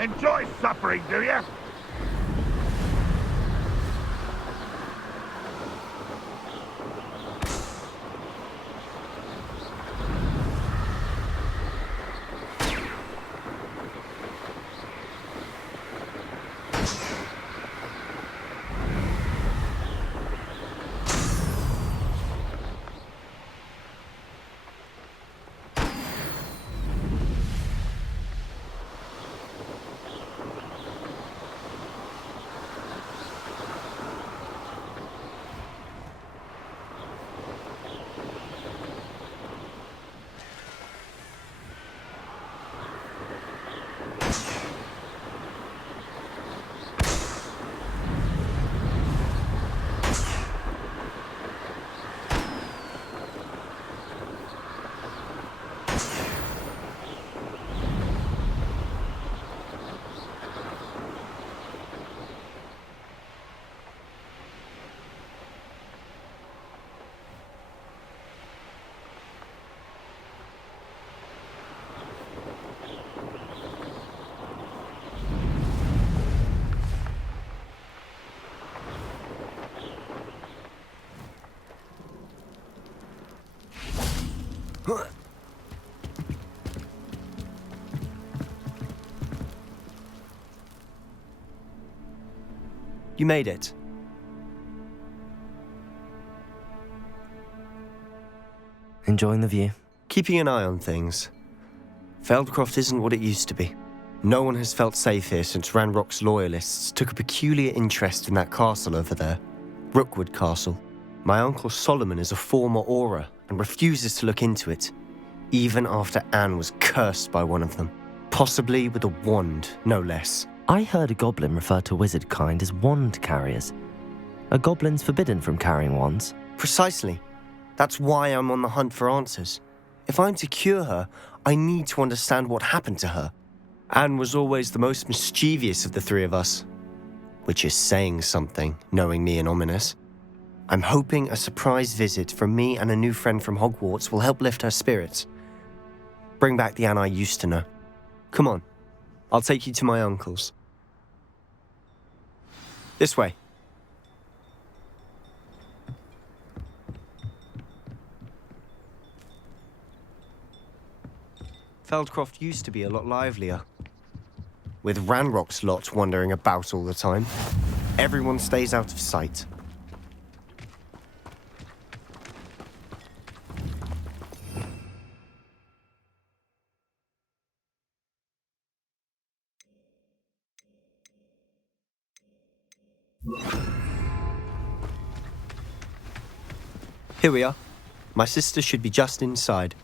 Enjoy suffering, do you? You made it. Enjoying the view? Keeping an eye on things. Feldcroft isn't what it used to be. No one has felt safe here since Ranrock's loyalists took a peculiar interest in that castle over there, Rookwood Castle. My uncle Solomon is a former Auror and refuses to look into it, even after Anne was cursed by one of them. Possibly with a wand, no less. I heard a goblin refer to wizard kind as wand carriers. Are goblins forbidden from carrying wands? Precisely. That's why I'm on the hunt for answers. If I'm to cure her, I need to understand what happened to her. Anne was always the most mischievous of the three of us, which is saying something, knowing me and Ominous. I'm hoping a surprise visit from me and a new friend from Hogwarts will help lift her spirits. Bring back the Anne I used to know. Come on, I'll take you to my uncle's. This way. Feldcroft used to be a lot livelier. With Ranrock's lot wandering about all the time, everyone stays out of sight. Here we are. My sister should be just inside.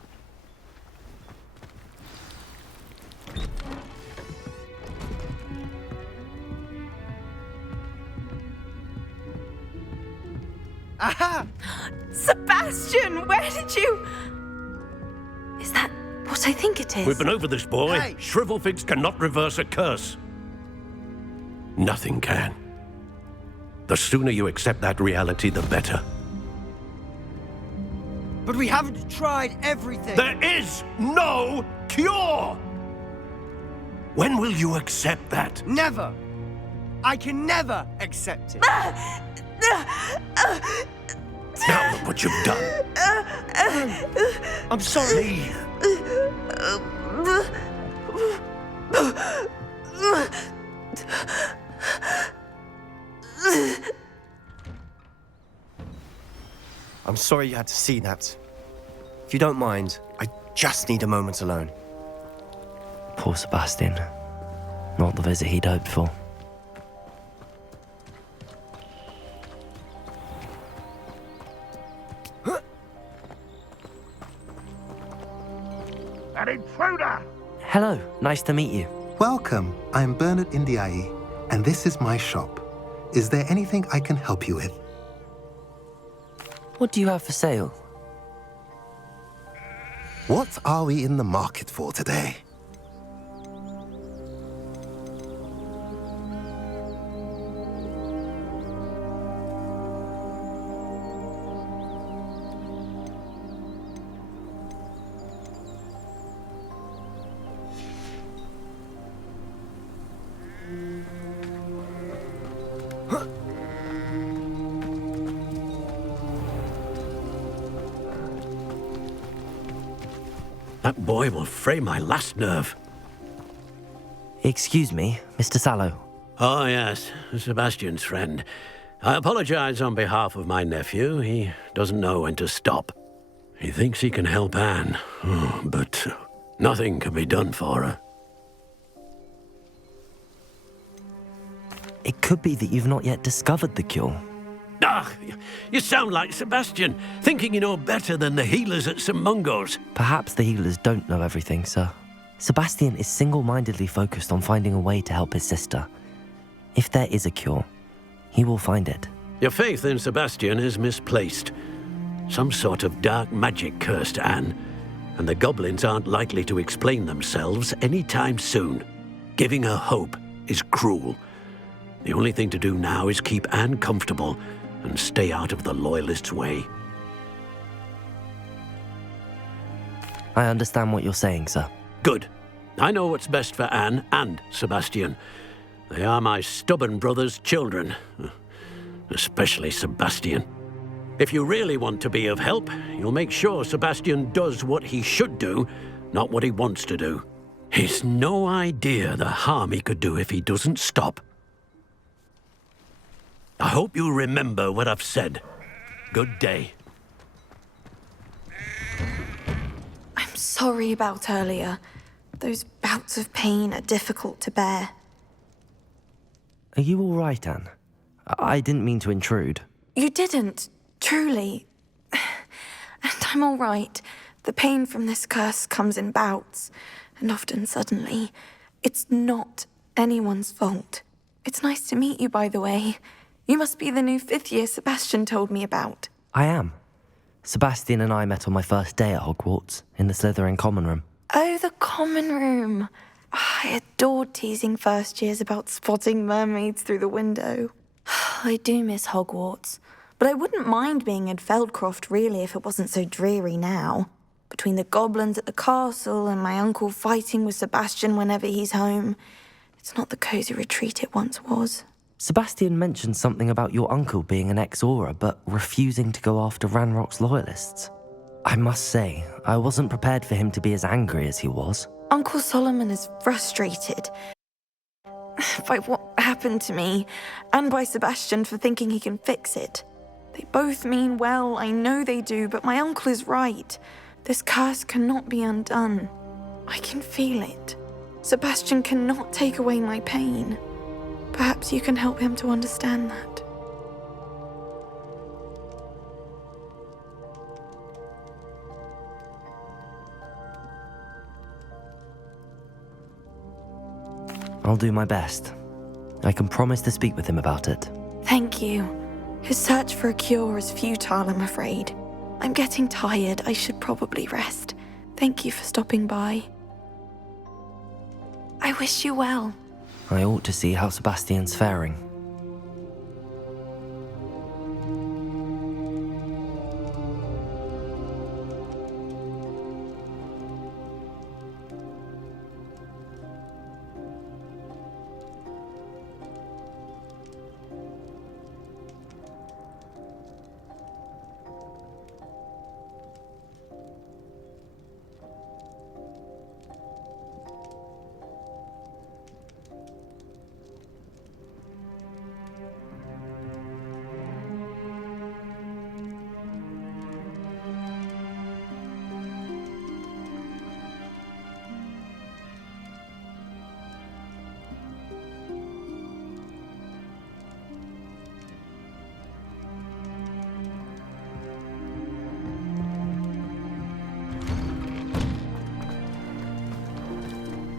Aha! Sebastian, where did you... Is that what I think it is? We've been over this, boy. Hey! Shrivelfigs cannot reverse a curse. Nothing can. The sooner you accept that reality, the better. But we haven't tried everything. There is no cure! When will you accept that? Never. I can never accept it. Now look what you've done. I'm sorry. I'm sorry you had to see that. If you don't mind, I just need a moment alone. Poor Sebastian. Not the visit he'd hoped for. An intruder! Hello, nice to meet you. Welcome. I'm Bernard Indiai, and this is my shop. Is there anything I can help you with? What do you have for sale? What are we in the market for today? That boy will fray my last nerve. Excuse me, Mr. Sallow. Oh, yes, Sebastian's friend. I apologize on behalf of my nephew. He doesn't know when to stop. He thinks he can help Anne, but nothing can be done for her. It could be that you've not yet discovered the cure. Ah, you sound like Sebastian, thinking you know better than the healers at St. Mungo's. Perhaps the healers don't know everything, sir. Sebastian is single-mindedly focused on finding a way to help his sister. If there is a cure, he will find it. Your faith in Sebastian is misplaced. Some sort of dark magic cursed Anne, and the goblins aren't likely to explain themselves anytime soon. Giving her hope is cruel. The only thing to do now is keep Anne comfortable and stay out of the Loyalists' way. I understand what you're saying, sir. Good. I know what's best for Anne and Sebastian. They are my stubborn brother's children. Especially Sebastian. If you really want to be of help, you'll make sure Sebastian does what he should do, not what he wants to do. He's no idea the harm he could do if he doesn't stop. I hope you remember what I've said. Good day. I'm sorry about earlier. Those bouts of pain are difficult to bear. Are you all right, Anne? I didn't mean to intrude. You didn't, truly. And I'm all right. The pain from this curse comes in bouts, and often suddenly. It's not anyone's fault. It's nice to meet you, by the way. You must be the new 5th year Sebastian told me about. I am. Sebastian and I met on my first day at Hogwarts, in the Slytherin common room. Oh, the common room. I adored teasing first years about spotting mermaids through the window. I do miss Hogwarts, but I wouldn't mind being in Feldcroft really if it wasn't so dreary now. Between the goblins at the castle and my uncle fighting with Sebastian whenever he's home, it's not the cosy retreat it once was. Sebastian mentioned something about your uncle being an ex-Auror, but refusing to go after Ranrock's loyalists. I must say, I wasn't prepared for him to be as angry as he was. Uncle Solomon is frustrated by what happened to me, and by Sebastian for thinking he can fix it. They both mean well, I know they do, but my uncle is right. This curse cannot be undone. I can feel it. Sebastian cannot take away my pain. Perhaps you can help him to understand that. I'll do my best. I can promise to speak with him about it. Thank you. His search for a cure is futile, I'm afraid. I'm getting tired. I should probably rest. Thank you for stopping by. I wish you well. I ought to see how Sebastian's faring.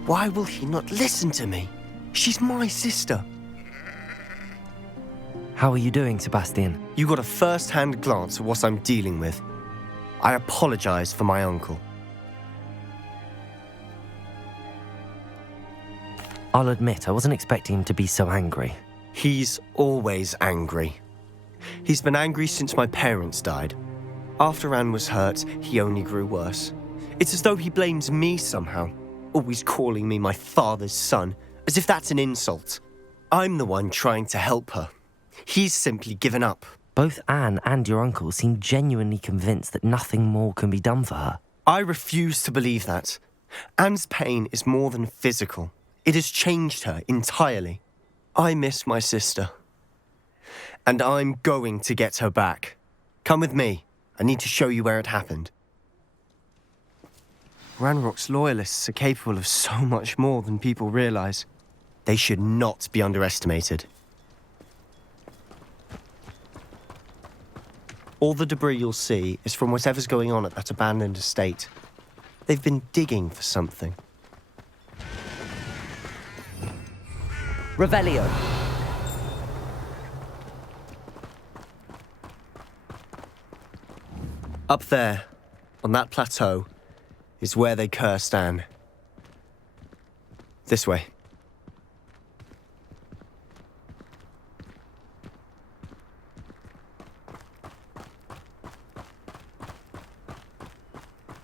Why will he not listen to me? She's my sister. How are you doing, Sebastian? You got a first-hand glance at what I'm dealing with. I apologize for my uncle. I'll admit, I wasn't expecting him to be so angry. He's always angry. He's been angry since my parents died. After Anne was hurt, he only grew worse. It's as though he blames me somehow, always calling me my father's son, as if that's an insult. I'm the one trying to help her. He's simply given up. Both Anne and your uncle seem genuinely convinced that nothing more can be done for her. I refuse to believe that. Anne's pain is more than physical. It has changed her entirely. I miss my sister. And I'm going to get her back. Come with me. I need to show you where it happened. Ranrock's loyalists are capable of so much more than people realize. They should not be underestimated. All the debris you'll see is from whatever's going on at that abandoned estate. They've been digging for something. Revelio. Up there, on that plateau, is where they cursed Anne. This way.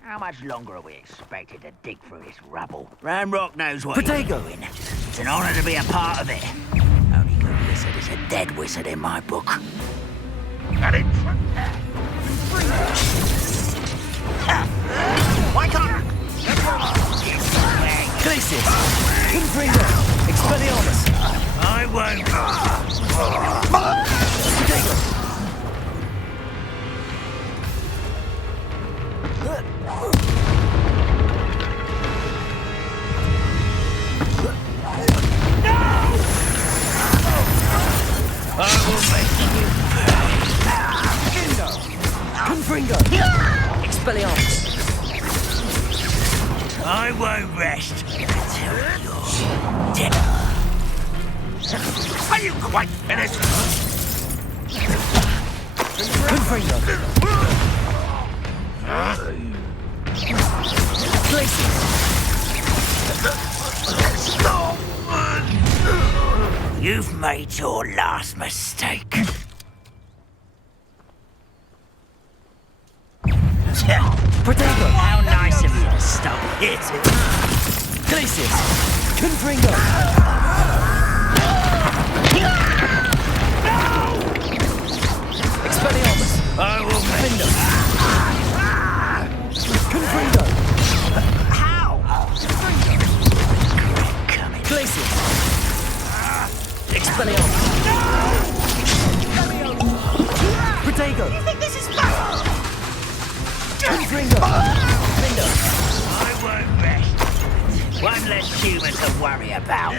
How much longer are we expected to dig through this rubble? Ranrock knows what Potato. he's doing. It's an honor to be a part of it. Only good wizard is a dead wizard in my book. Got it. Why can't... Glacius. Confringo. Expelliarmus. I won't. Potato. Confringo. Expelliarmus. I won't rest until you're dead. Are you quite finished? Confringo. Glacius. You've made your last mistake. Potato. How nice of you to stop hitting. Glacius. Confringo. Expelliarmus. I will Findo. Confringo. Glacius. Expelliarmus. Protego. You think this is fun? Confringo. Findo. I won't rest. One less human to worry about.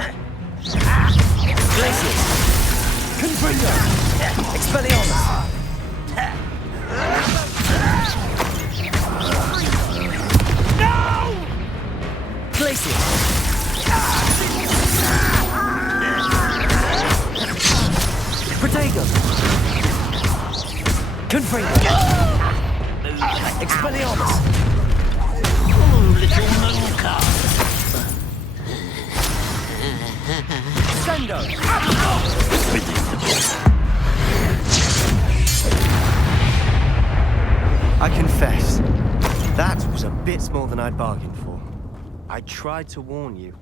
Glacius. Confringo. Expelliarmus. No! Glacius. Protego. Confringo. Expelliarmus. Oh, little moon car. Sendo. I confess, that was a bit more than I'd bargained for. I tried to warn you.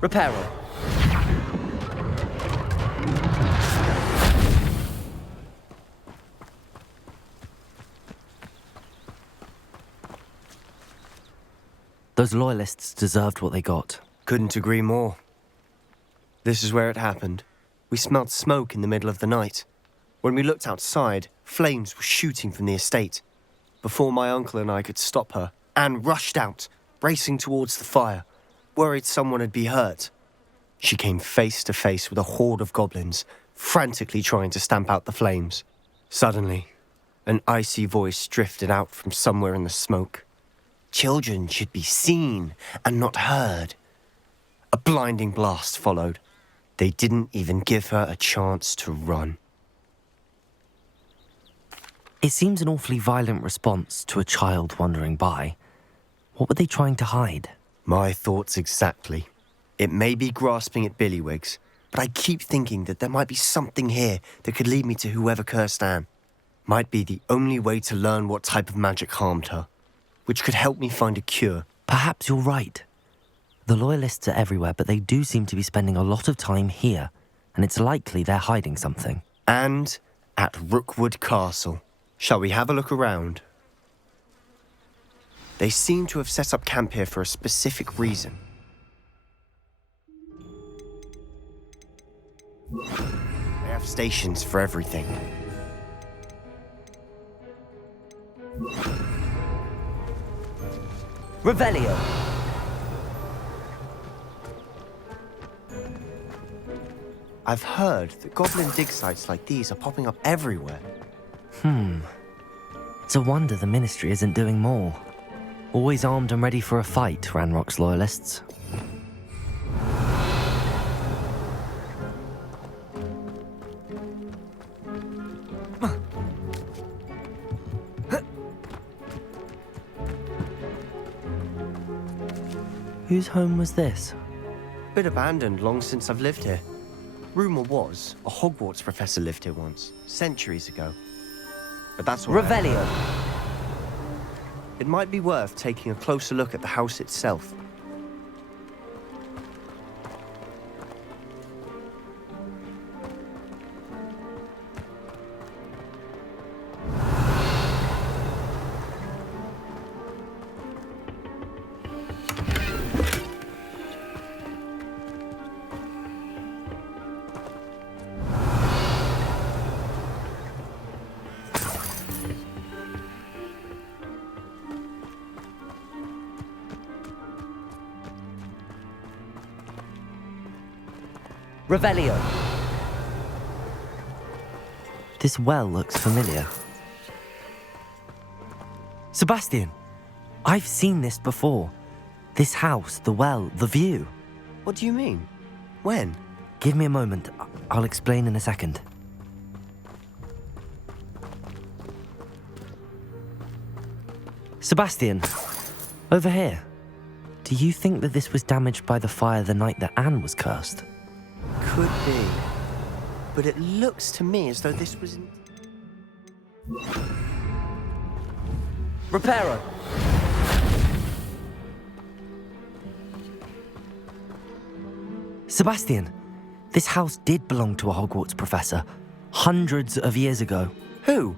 Reparo. Those loyalists deserved what they got. Couldn't agree more. This is where it happened. We smelled smoke in the middle of the night. When we looked outside, flames were shooting from the estate. Before my uncle and I could stop her, Anne rushed out, racing towards the fire, worried someone had been hurt. She came face to face with a horde of goblins, frantically trying to stamp out the flames. Suddenly, an icy voice drifted out from somewhere in the smoke. Children should be seen and not heard. A blinding blast followed. They didn't even give her a chance to run. It seems an awfully violent response to a child wandering by. What were they trying to hide? My thoughts exactly. It may be grasping at Billywigs, but I keep thinking that there might be something here that could lead me to whoever cursed Anne. Might be the only way to learn what type of magic harmed her, which could help me find a cure. Perhaps you're right. The Loyalists are everywhere, but they do seem to be spending a lot of time here, and it's likely they're hiding something. And at Rookwood Castle. Shall we have a look around? They seem to have set up camp here for a specific reason. They have stations for everything. Revelio! I've heard that goblin dig sites like these are popping up everywhere. It's a wonder the Ministry isn't doing more. Always armed and ready for a fight, Ranrock's Loyalists. Whose home was this? Bit abandoned long since I've lived here. Rumour was a Hogwarts professor lived here once, centuries ago. But that's all. Revelio! It might be worth taking a closer look at the house itself. Revelio! This well looks familiar. Sebastian! I've seen this before. This house, the well, the view. What do you mean? When? Give me a moment. I'll explain in a second. Sebastian, over here. Do you think that this was damaged by the fire the night that Anne was cursed? Could be. But it looks to me as though this was... Reparo! Sebastian, this house did belong to a Hogwarts professor, hundreds of years ago. Who?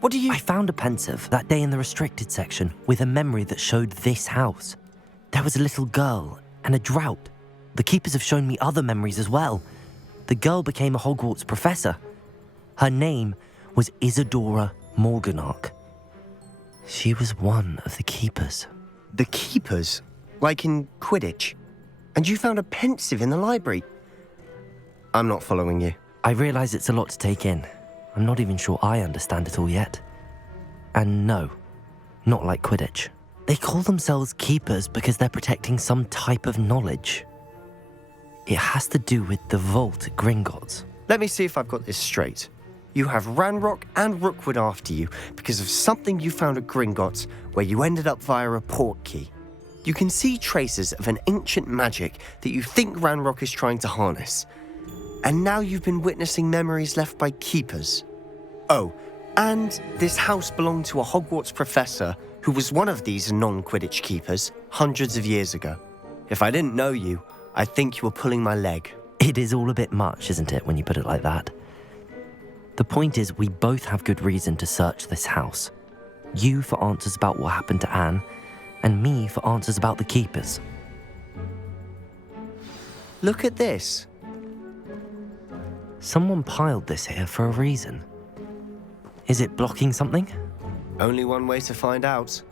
What do you... I found a pensive that day in the restricted section with a memory that showed this house. There was a little girl and a drought. The keepers have shown me other memories as well. The girl became a Hogwarts professor. Her name was Isadora Morganach. She was one of the keepers. The keepers? Like in Quidditch? And you found a pensive in the library? I'm not following you. I realise it's a lot to take in. I'm not even sure I understand it all yet. And no, not like Quidditch. They call themselves keepers because they're protecting some type of knowledge. It has to do with the vault at Gringotts. Let me see if I've got this straight. You have Ranrock and Rookwood after you because of something you found at Gringotts where you ended up via a portkey. You can see traces of an ancient magic that you think Ranrock is trying to harness. And now you've been witnessing memories left by keepers. Oh, and this house belonged to a Hogwarts professor who was one of these non-Quidditch keepers hundreds of years ago. If I didn't know you, I think you were pulling my leg. It is all a bit much, isn't it, when you put it like that? The point is, we both have good reason to search this house. You for answers about what happened to Anne, and me for answers about the keepers. Look at this. Someone piled this here for a reason. Is it blocking something? Only one way to find out.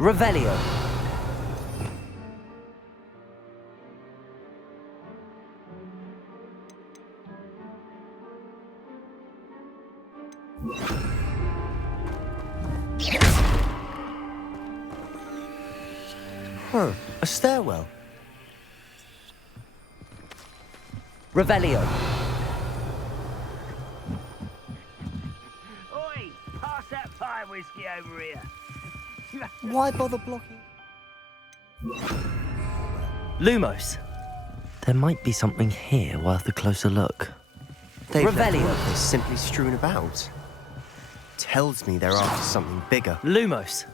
Revelio. A stairwell. Revelio. Get over here. Why bother blocking? Lumos! There might be something here worth a closer look. They've left Revelio. all of this simply strewn about. Tells me they're after something bigger. Lumos!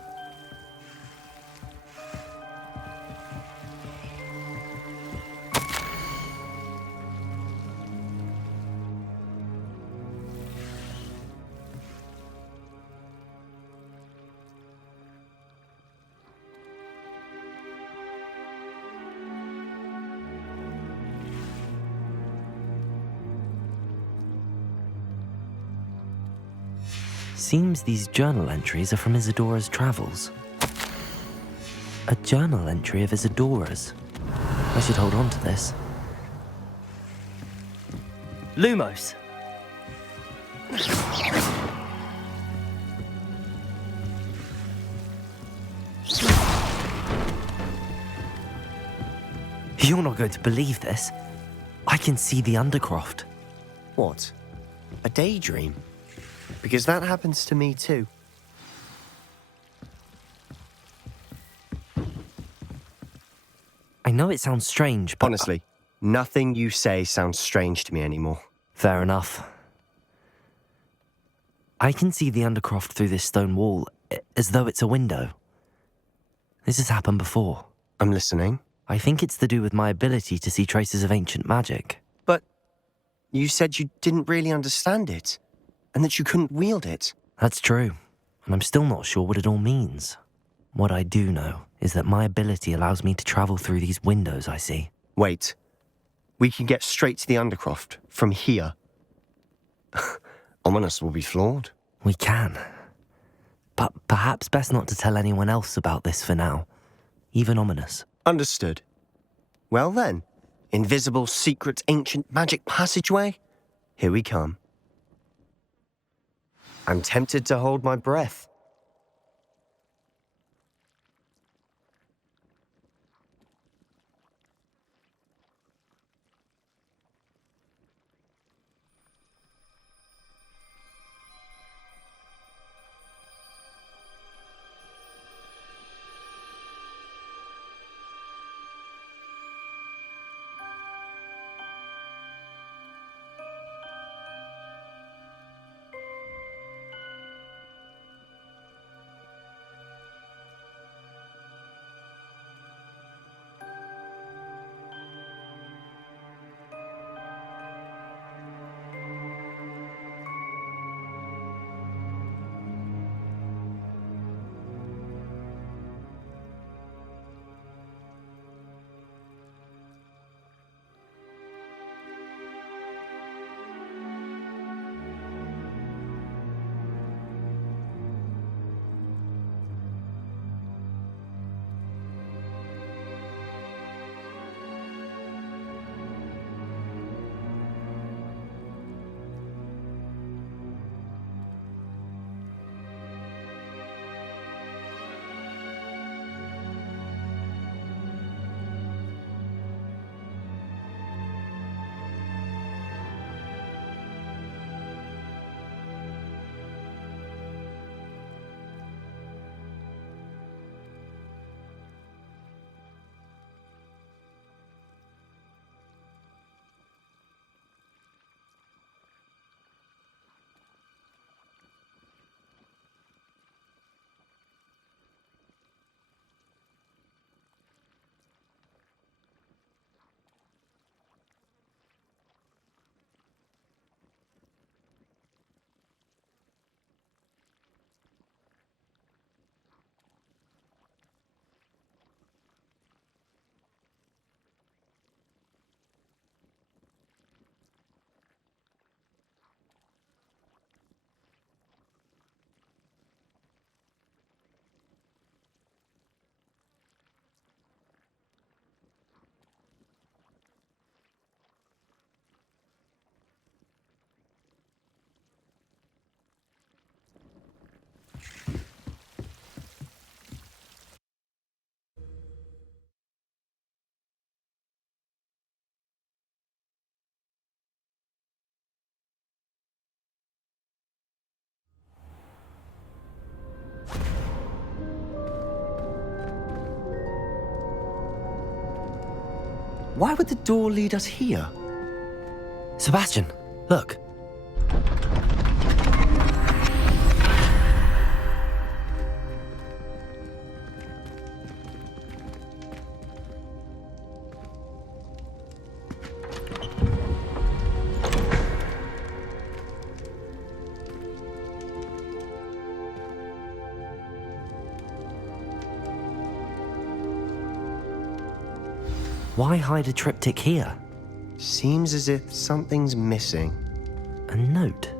Seems these journal entries are from Isadora's travels. A journal entry of Isadora's. I should hold on to this. Lumos! You're not going to believe this. I can see the Undercroft. What? A daydream? Because that happens to me too. I know it sounds strange, but... Honestly, nothing you say sounds strange to me anymore. Fair enough. I can see the Undercroft through this stone wall, as though it's a window. This has happened before. I'm listening. I think it's to do with my ability to see traces of ancient magic. But you said you didn't really understand it, and that you couldn't wield it. That's true, and I'm still not sure what it all means. What I do know is that my ability allows me to travel through these windows I see. Wait. We can get straight to the Undercroft from here. Ominous will be flawed. We can. But perhaps best not to tell anyone else about this for now. Even Ominous. Understood. Well then, invisible, secret, ancient magic passageway? Here we come. I'm tempted to hold my breath. Why would the door lead us here? Sebastian, look. Why hide a triptych here? Seems as if something's missing. A note.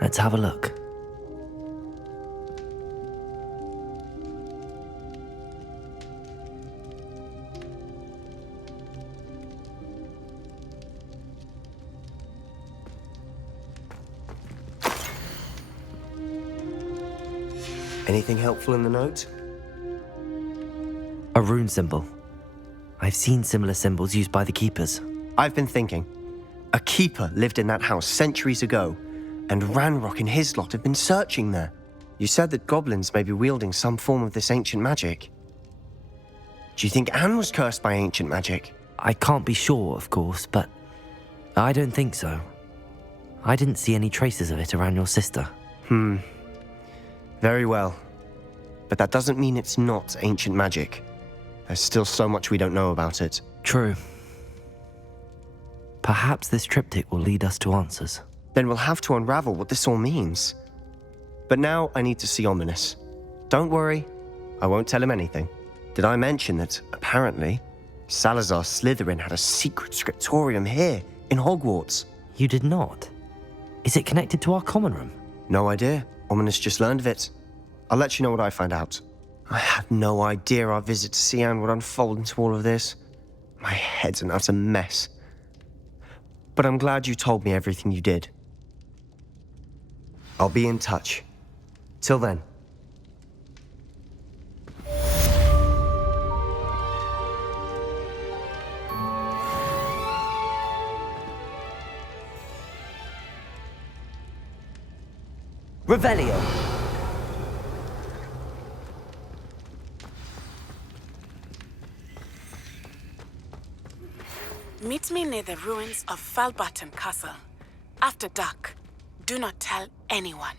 Let's have a look. Anything helpful in the note? A rune symbol. I've seen similar symbols used by the keepers. I've been thinking. A keeper lived in that house centuries ago, and Ranrock and his lot have been searching there. You said that goblins may be wielding some form of this ancient magic. Do you think Anne was cursed by ancient magic? I can't be sure, of course, but I don't think so. I didn't see any traces of it around your sister. Very well. But that doesn't mean it's not ancient magic. There's still so much we don't know about it. True. Perhaps this triptych will lead us to answers. Then we'll have to unravel what this all means. But now I need to see Ominous. Don't worry, I won't tell him anything. Did I mention that, apparently, Salazar Slytherin had a secret scriptorium here, in Hogwarts? You did not? Is it connected to our common room? No idea. Ominous just learned of it. I'll let you know what I find out. I had no idea our visit to Cian would unfold into all of this. My head's an utter mess. But I'm glad you told me everything you did. I'll be in touch. Till then. Revelio! Meet me near the ruins of Falbaton Castle. After dark. Do not tell anyone.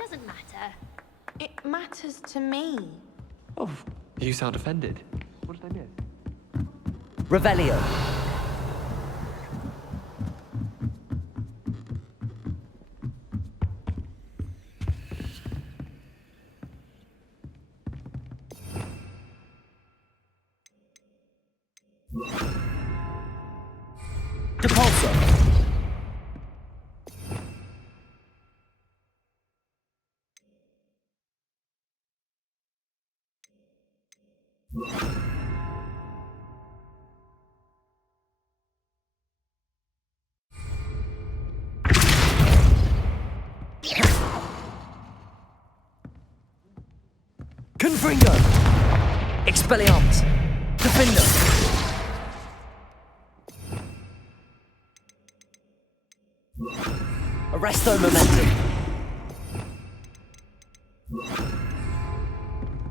doesn't matter. It matters to me. Oh, you sound offended. What did I miss? Revelio. Depulso. Confringo. Expelliarmus. Defender. Arresto Momentum.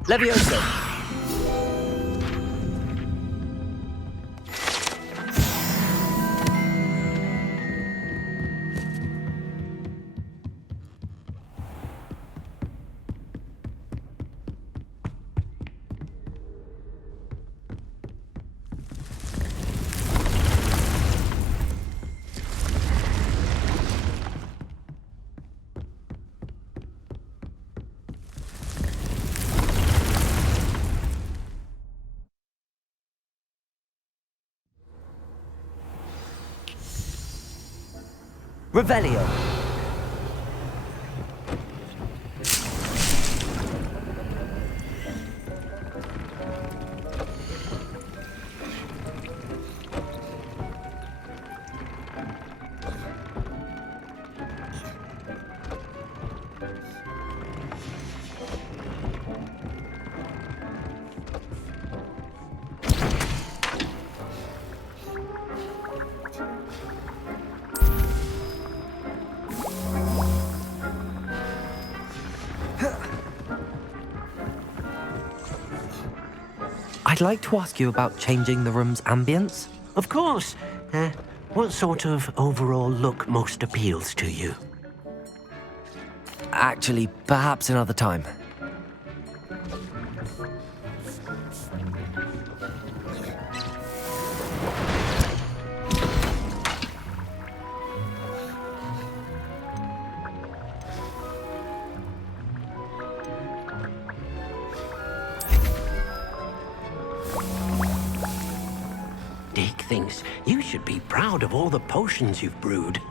Levioso. Revelio. I'd like to ask you about changing the room's ambience. Of course. What sort of overall look most appeals to you? Actually, perhaps another time. Dick thinks you should be proud of all the potions you've brewed.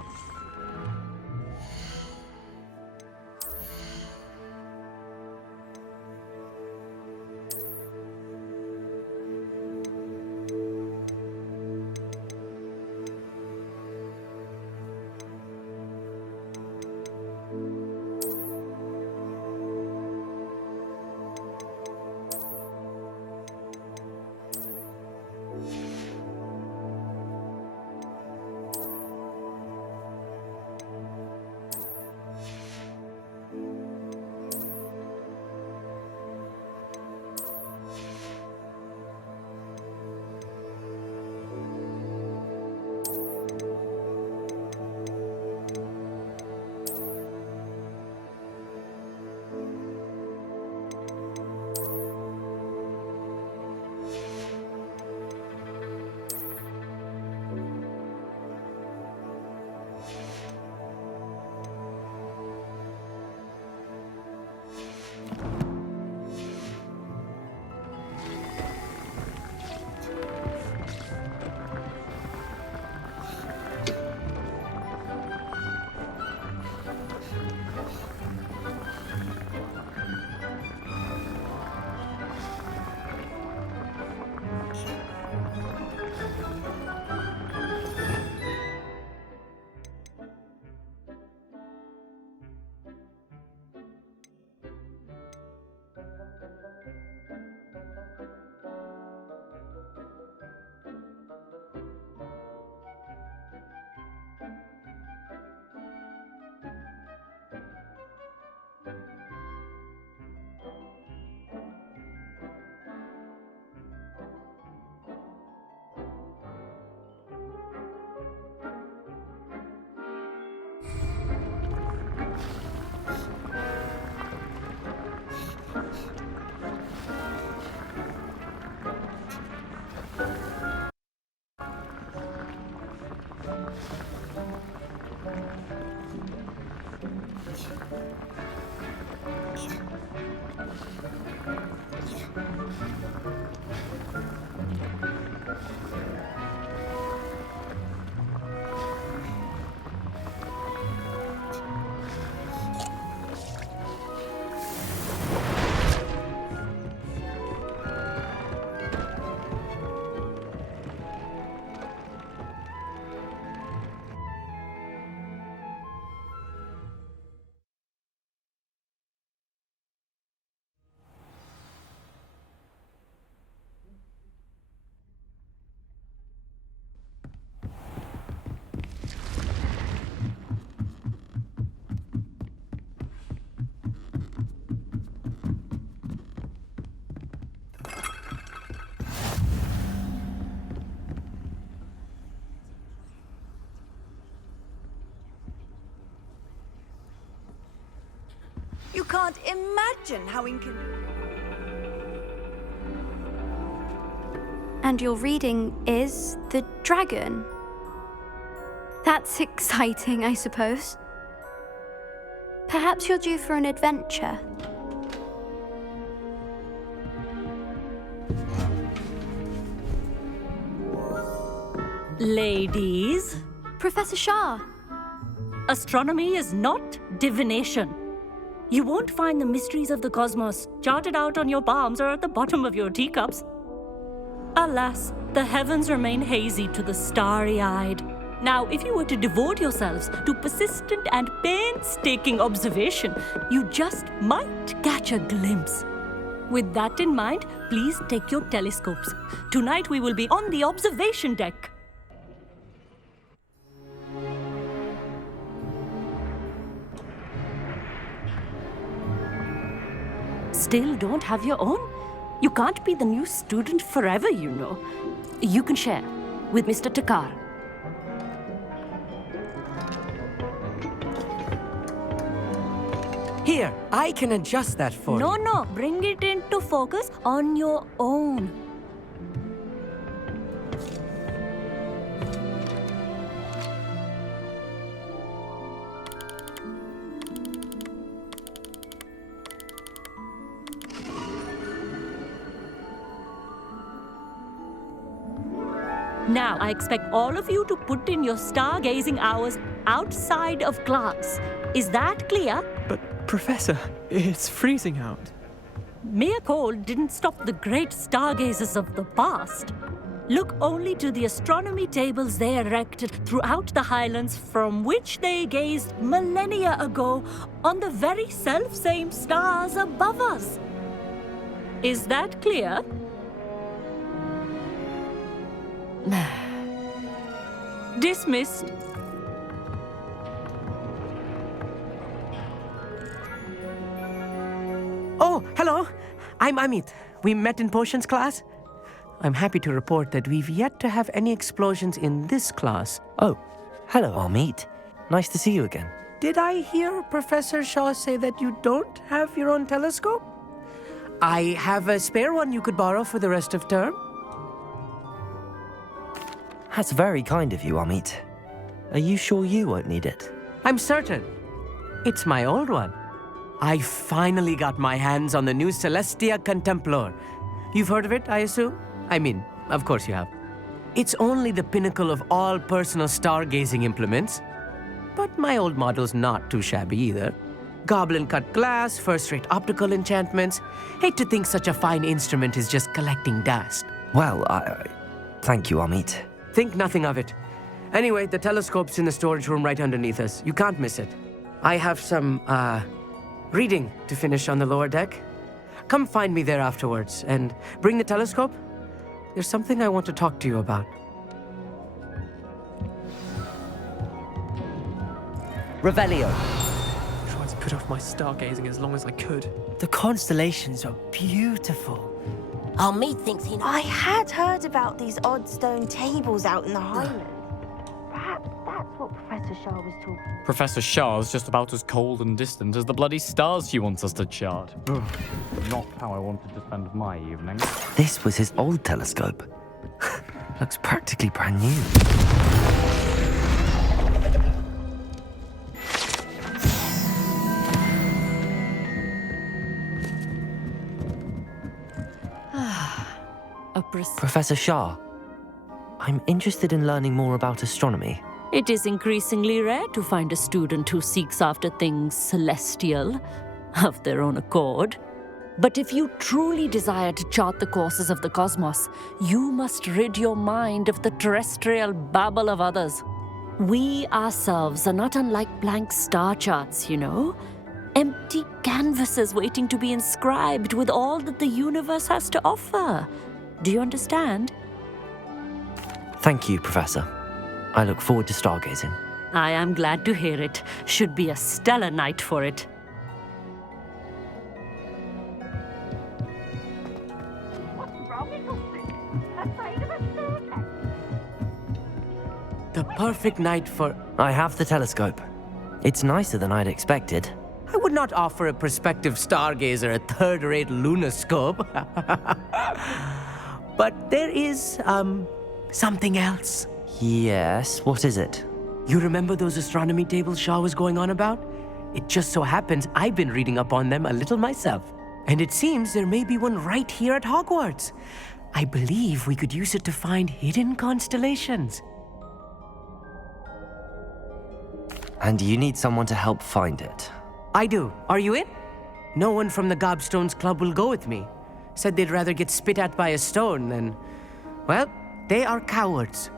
You can't imagine how inconvenient. And your reading is the dragon. That's exciting, I suppose. Perhaps you're due for an adventure. Ladies, Professor Shah. astronomy is not divination. You won't find the mysteries of the cosmos charted out on your palms or at the bottom of your teacups. Alas, the heavens remain hazy to the starry-eyed. Now, if you were to devote yourselves to persistent and painstaking observation, you just might catch a glimpse. With that in mind, please take your telescopes. Tonight we will be on the observation deck. Still don't have your own? You can't be the new student forever, you know. You can share with Mr. Takar. Here, I can adjust that for you. No, bring it into focus on your own. Now, I expect all of you to put in your stargazing hours outside of class. Is that clear? But, Professor, it's freezing out. Mere cold didn't stop the great stargazers of the past. Look only to the astronomy tables they erected throughout the highlands from which they gazed millennia ago on the very self-same stars above us. Is that clear? Dismissed. Oh, hello. I'm Amit. We met in potions class. I'm happy to report that we've yet to have any explosions in this class. Oh, hello, Amit. Nice to see you again. Did I hear Professor Shaw say that you don't have your own telescope? I have a spare one you could borrow for the rest of term. That's very kind of you, Amit. Are you sure you won't need it? I'm certain. It's my old one. I finally got my hands on the new Celestia Contemplar. You've heard of it, I assume? I mean, of course you have. It's only the pinnacle of all personal stargazing implements. But my old model's not too shabby either. Goblin-cut glass, first-rate optical enchantments. Hate to think such a fine instrument is just collecting dust. Well, thank you, Amit. Think nothing of it. Anyway, the telescope's in the storage room right underneath us. You can't miss it. I have some, reading to finish on the lower deck. Come find me there afterwards, and bring the telescope. There's something I want to talk to you about. Revelio. Tried to put off my stargazing as long as I could. The constellations are beautiful. Amit thinks he knows. I had heard about these odd stone tables out in the Highlands. Perhaps that's what Professor Shah was talking about. Professor Shah's just about as cold and distant as the bloody stars she wants us to chart. Not how I wanted to spend my evening. This was his old telescope. Looks practically brand new. Empress. Professor Shah, I'm interested in learning more about astronomy. It is increasingly rare to find a student who seeks after things celestial of their own accord. But if you truly desire to chart the courses of the cosmos, you must rid your mind of the terrestrial babble of others. We ourselves are not unlike blank star charts, you know? Empty canvases waiting to be inscribed with all that the universe has to offer. Do you understand? Thank you, Professor. I look forward to stargazing. I am glad to hear it. Should be a stellar night for it. The perfect night for... I have the telescope. It's nicer than I'd expected. I would not offer a prospective stargazer a third-rate lunoscope. But there is, something else. Yes, what is it? You remember those astronomy tables Shaw was going on about? It just so happens I've been reading up on them a little myself. And it seems there may be one right here at Hogwarts. I believe we could use it to find hidden constellations. And you need someone to help find it. I do. Are you in? No one from the Gobstones Club will go with me. Said they'd rather get spit at by a stone than... Well, they are cowards.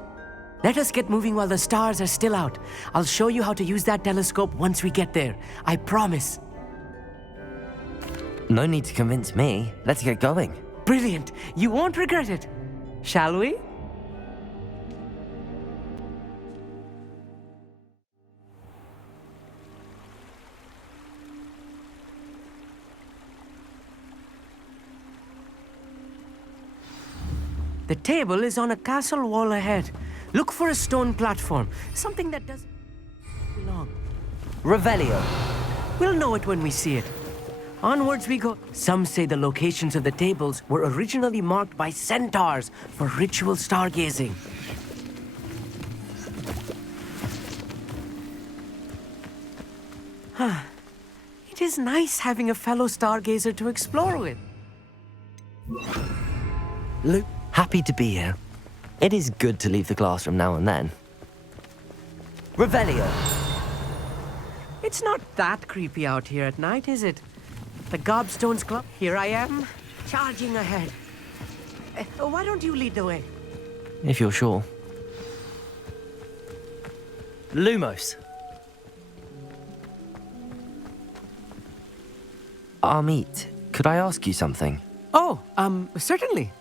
Let us get moving while the stars are still out. I'll show you how to use that telescope once we get there. I promise. No need to convince me. Let's get going. Brilliant. You won't regret it. Shall we? The table is on a castle wall ahead. Look for a stone platform. Something that doesn't belong. Revelio. We'll know it when we see it. Onwards we go. Some say the locations of the tables were originally marked by centaurs for ritual stargazing. It is nice having a fellow stargazer to explore with. Luke, happy to be here. It is good to leave the classroom now and then. Revelio. It's not that creepy out here at night, is it? The Gobstones Club. Here I am, charging ahead. Why don't you lead the way? If you're sure. Lumos. Amit, could I ask you something? Oh, certainly.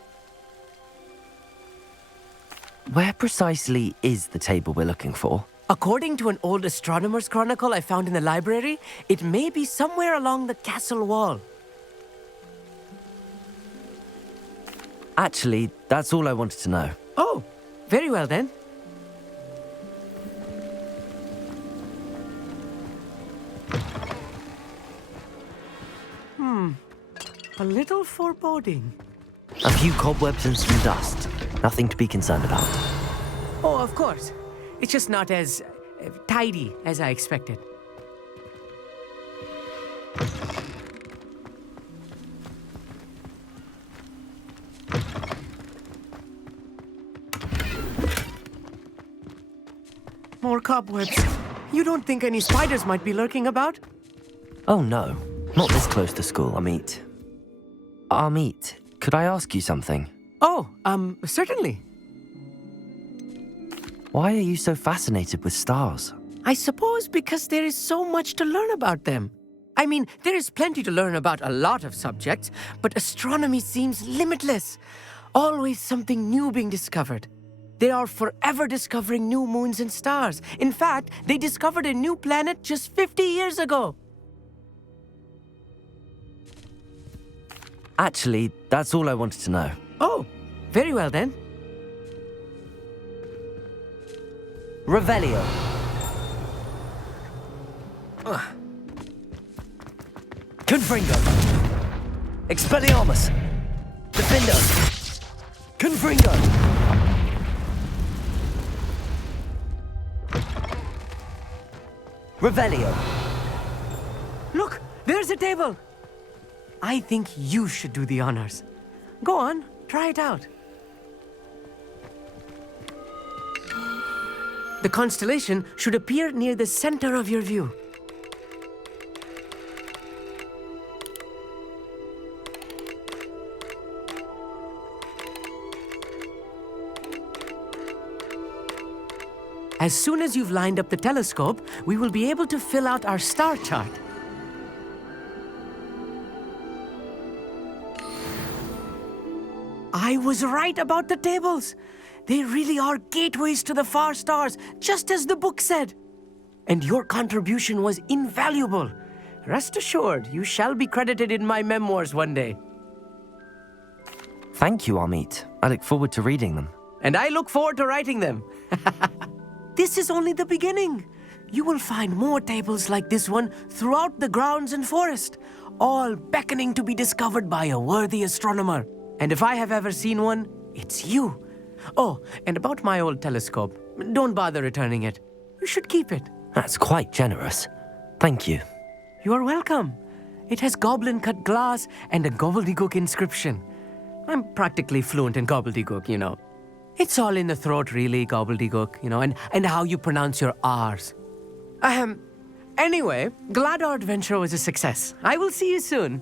Where precisely is the table we're looking for? According to an old astronomer's chronicle I found in the library, it may be somewhere along the castle wall. Actually, that's all I wanted to know. Oh, very well then. A little foreboding. A few cobwebs and some dust. Nothing to be concerned about. Oh, of course. It's just not as tidy as I expected. More cobwebs. You don't think any spiders might be lurking about? Oh no, not this close to school, Amit. Amit, could I ask you something? Oh, certainly. Why are you so fascinated with stars? I suppose because there is so much to learn about them. I mean, there is plenty to learn about a lot of subjects, but astronomy seems limitless. Always something new being discovered. They are forever discovering new moons and stars. In fact, they discovered a new planet just 50 years ago. Actually, that's all I wanted to know. Oh, very well then. Revelio. Confringo. Expelliarmus. Defendo. Confringo. Revelio. Look, there's a table. I think you should do the honors. Go on, try it out. The constellation should appear near the center of your view. As soon as you've lined up the telescope, we will be able to fill out our star chart. I was right about the tables. They really are gateways to the far stars, just as the book said. And your contribution was invaluable. Rest assured, you shall be credited in my memoirs one day. Thank you, Amit. I look forward to reading them. And I look forward to writing them. This is only the beginning. You will find more tables like this one throughout the grounds and forest, all beckoning to be discovered by a worthy astronomer. And if I have ever seen one, it's you. Oh, and about my old telescope, don't bother returning it. You should keep it. That's quite generous. Thank you. You're welcome. It has goblin-cut glass and a gobbledygook inscription. I'm practically fluent in gobbledygook, you know. It's all in the throat, really, gobbledygook, you know, and how you pronounce your R's. Anyway, glad our adventure was a success. I will see you soon.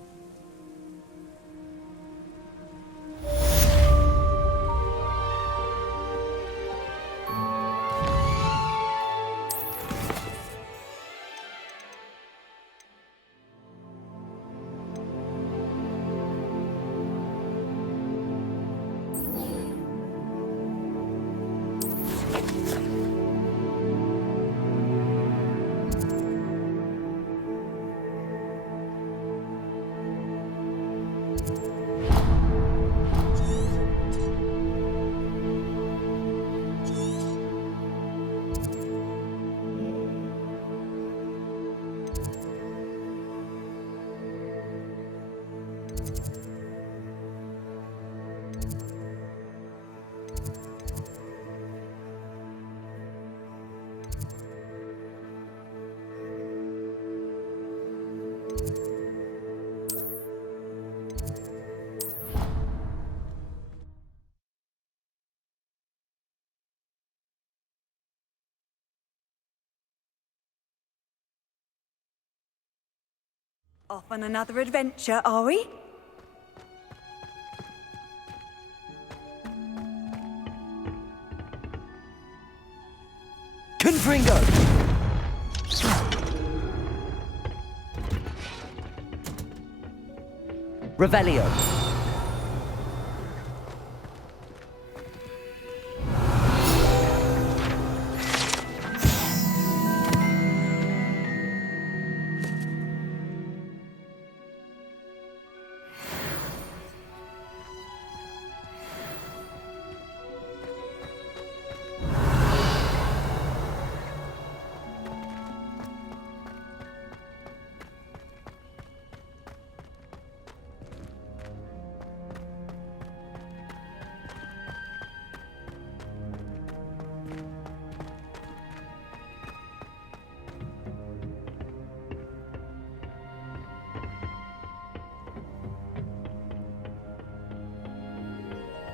Off on another adventure, are we? Confringo! Revelio.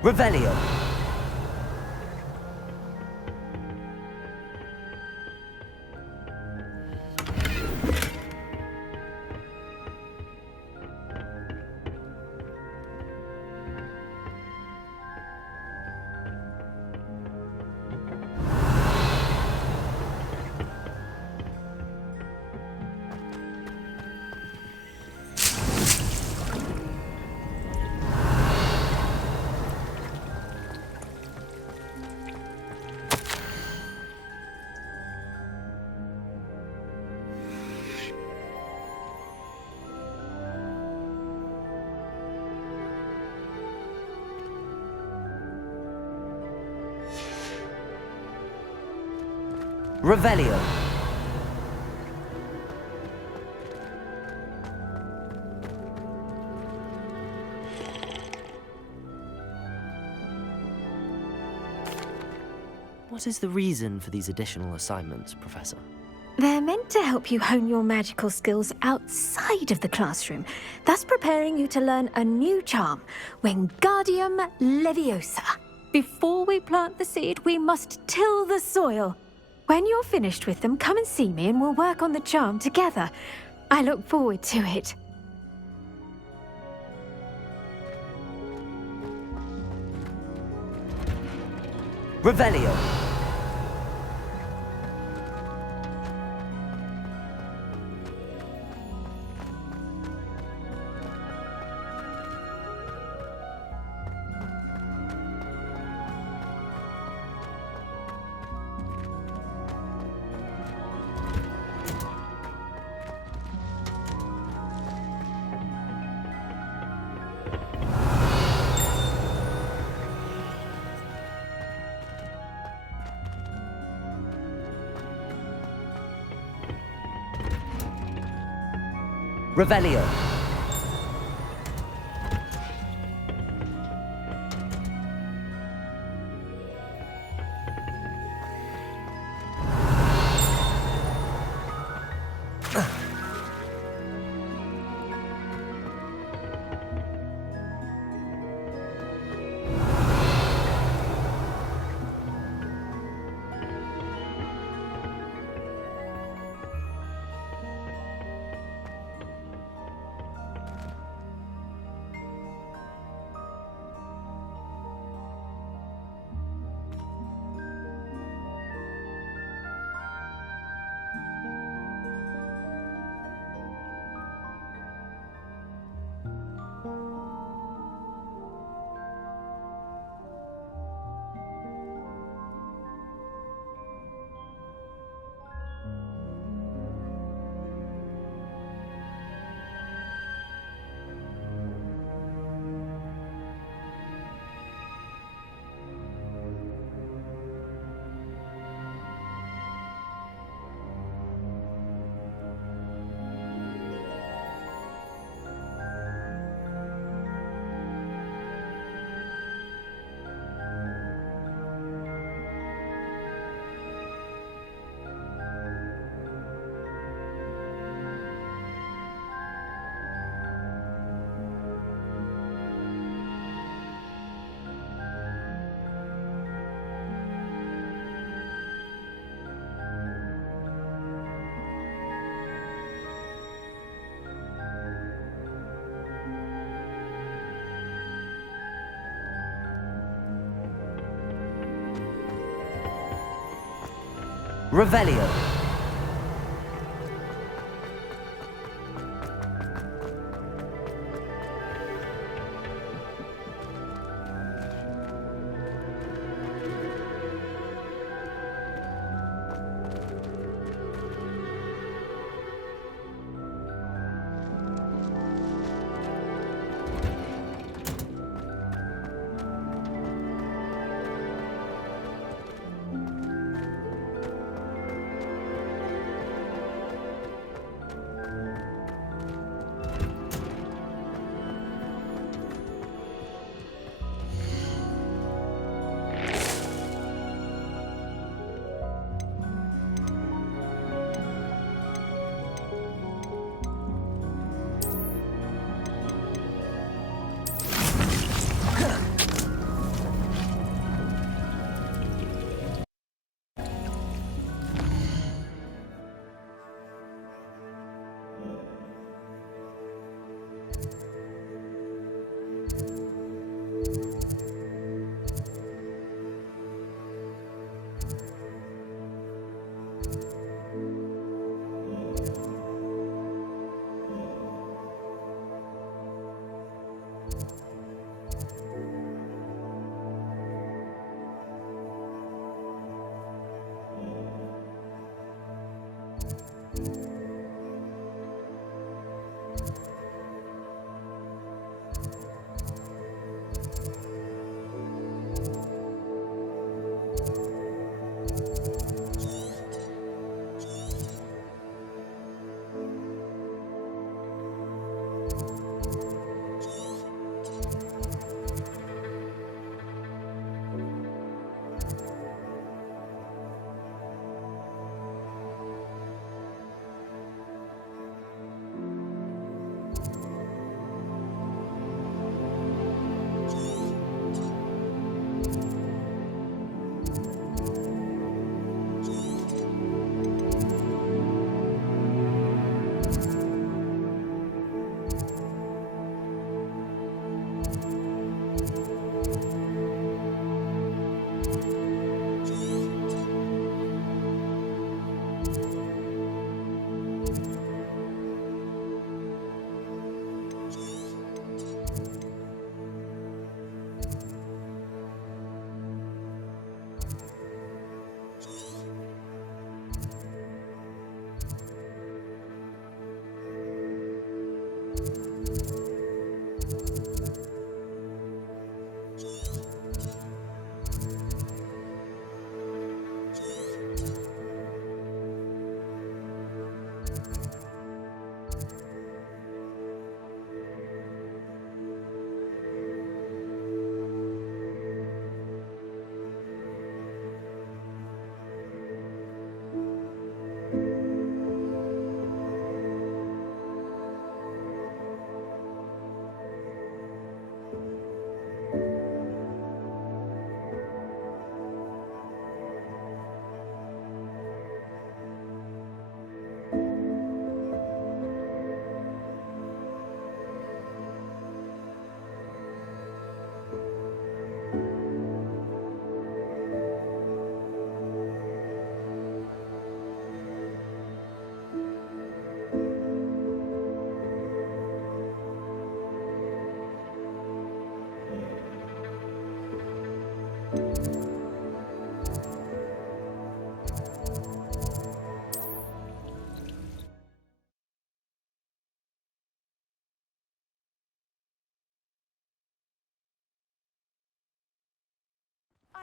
Revelio. Revelio. What is the reason for these additional assignments, Professor? They're meant to help you hone your magical skills outside of the classroom, thus preparing you to learn a new charm, Wingardium Leviosa. Before we plant the seed, we must till the soil. When you're finished with them, come and see me and we'll work on the charm together. I look forward to it. Revelio. Revelio. Revelio.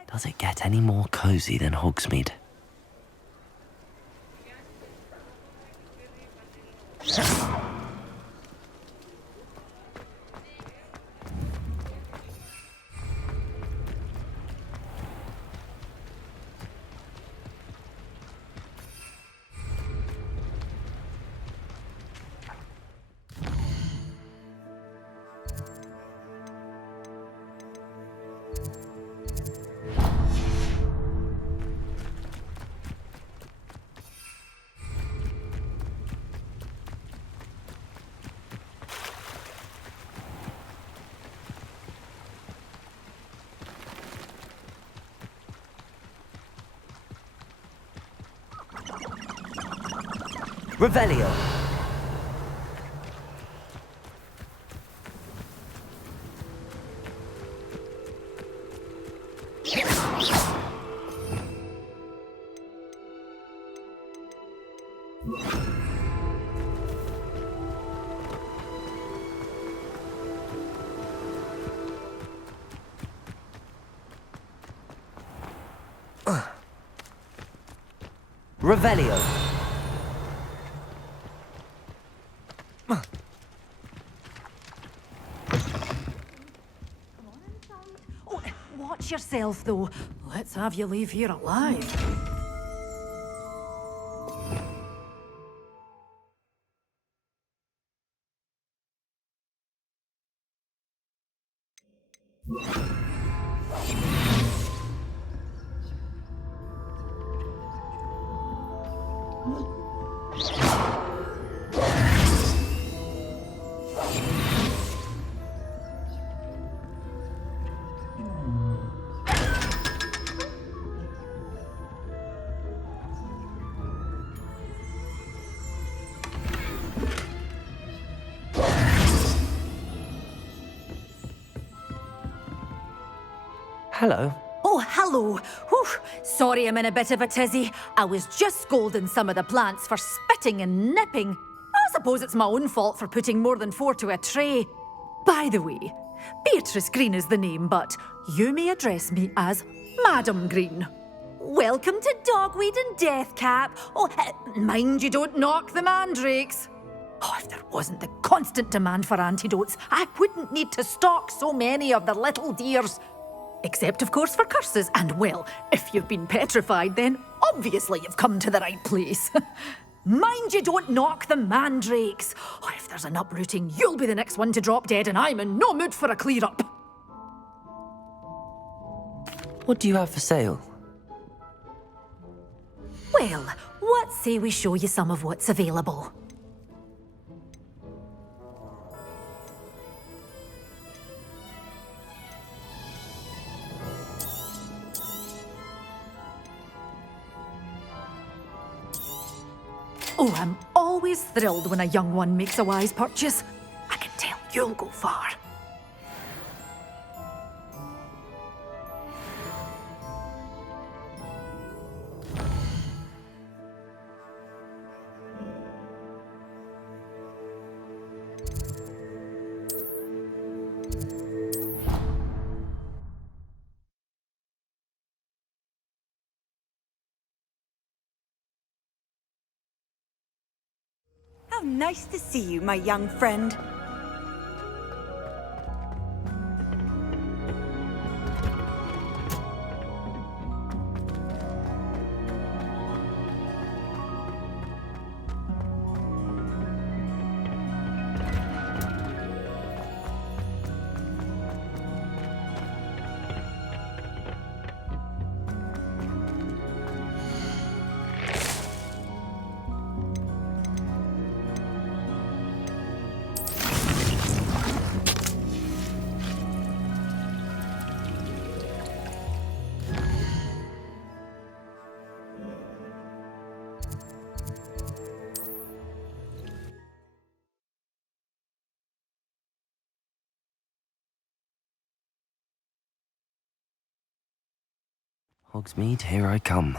Does it get any more cozy than Hogsmeade? Revelio. Revelio. Watch yourself, though. Let's have you leave here alive. Hello. Oh, hello. Whew. Sorry I'm in a bit of a tizzy. I was just scolding some of the plants for spitting and nipping. I suppose it's my own fault for putting more than 4 to a tray. By the way, Beatrice Green is the name, but you may address me as Madam Green. Welcome to Dogweed and Deathcap. Oh, mind you don't knock the mandrakes. Oh, if there wasn't the constant demand for antidotes, I wouldn't need to stock so many of the little dears. Except, of course, for curses. And, well, if you've been petrified, then obviously you've come to the right place. Mind you don't knock the mandrakes. Oh, if there's an uprooting, you'll be the next one to drop dead, and I'm in no mood for a clear-up. What do you have for sale? Well, what say we show you some of what's available? Oh, I'm always thrilled when a young one makes a wise purchase. I can tell you'll go far. How nice to see you, my young friend. Hogsmeade, here I come.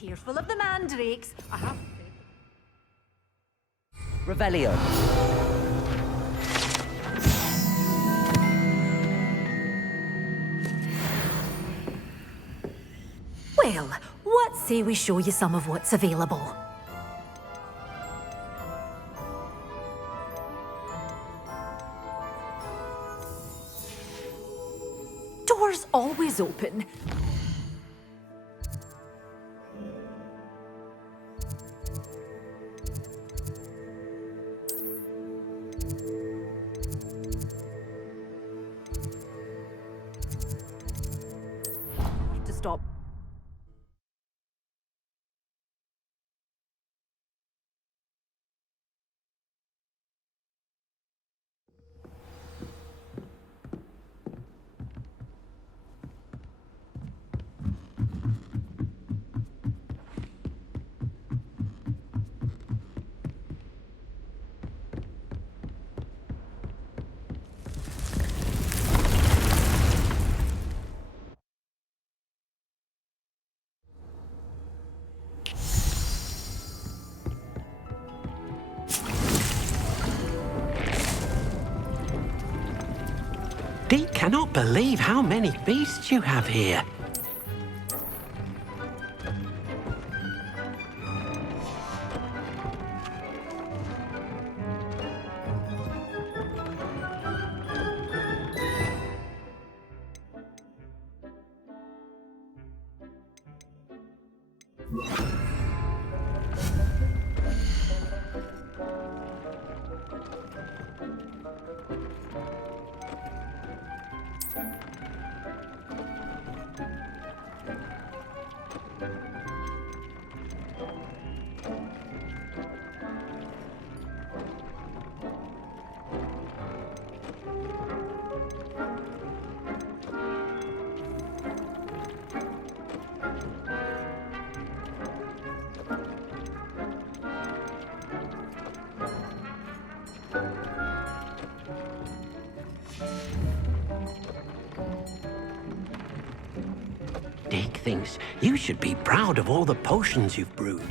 Careful of the mandrakes. I have Revelio. Well, what say we show you some of what's available? Doors always open. To stop. Dee cannot believe how many beasts you have here. Dick thinks you should be proud of all the potions you've brewed.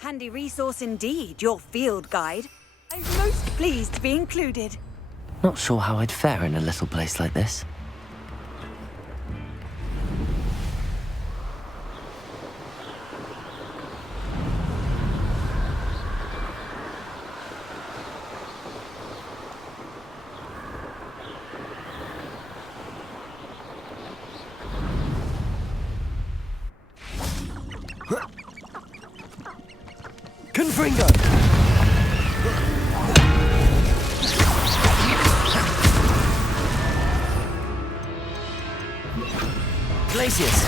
Handy resource indeed, your field guide. I'm most pleased to be included. Not sure how I'd fare in a little place like this. Confringo! Glacius!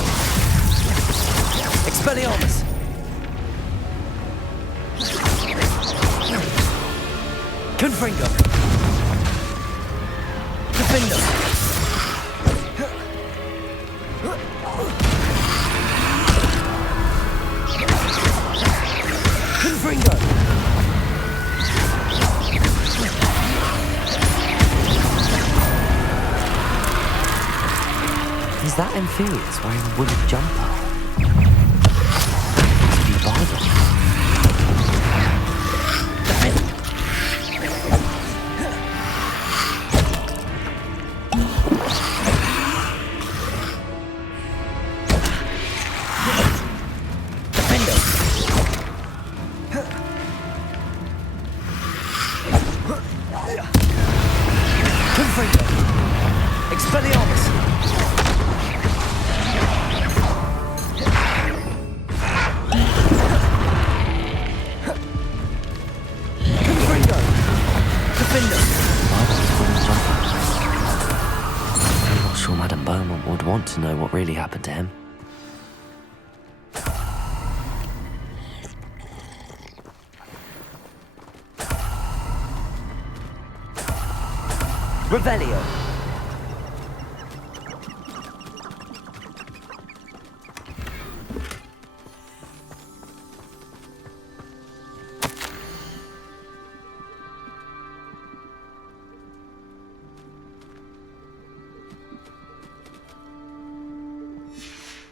Expelliarmus! Confringo! Defender! Confringo! Is that Amphibious wearing a woolly jumper? Be bothered. Defender! want to know what really happened to him. Revelio!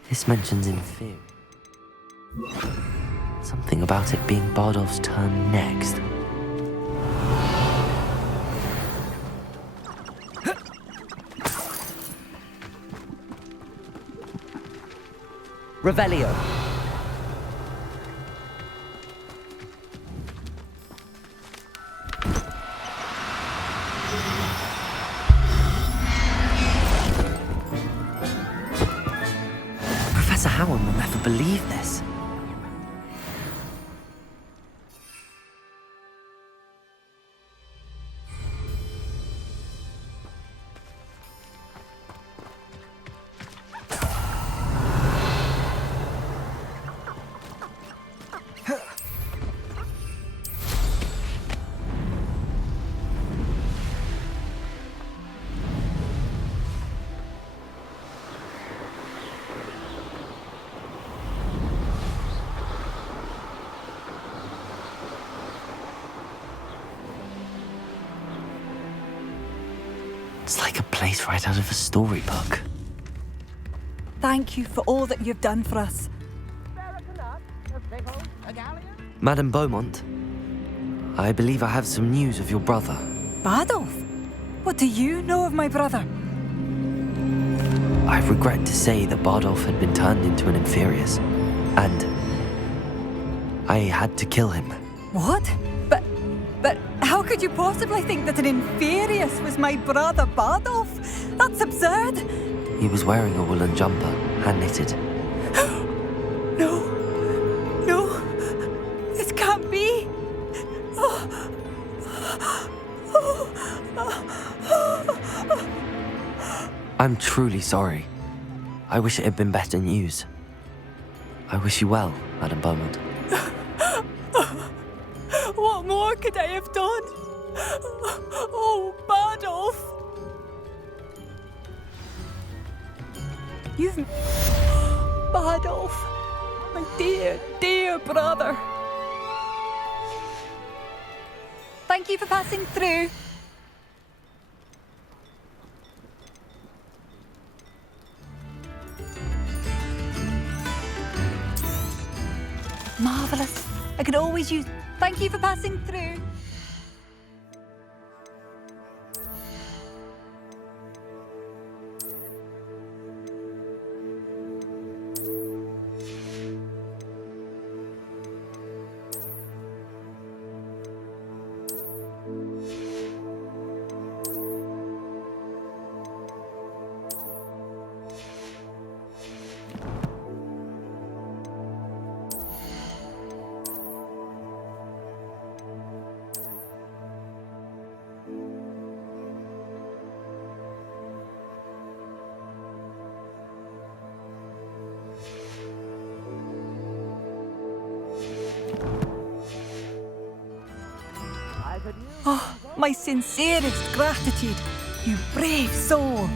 This mentions inferior. Something about it being Bardolph's turn next. Revelio. Professor Howard will never believe this. It's like a place right out of a storybook. Thank you for all that you've done for us. Madame Beaumont, I believe I have some news of your brother. Bardolph? What do you know of my brother? I regret to say that Bardolph had been turned into an Inferius, and I had to kill him. What? But how could you possibly think that an Inferius was my brother Bardolph? That's absurd. He was wearing a woolen jumper, hand-knitted. No. This can't be. I'm truly sorry. I wish it had been better news. I wish you well, Madame Beaumont. What more could I have done? Oh, Bardolph! You've... Bardolph, my dear, dear brother. Thank you for passing through. Marvellous. I could always use... Thank you for passing through. Oh, my sincerest gratitude, you brave soul.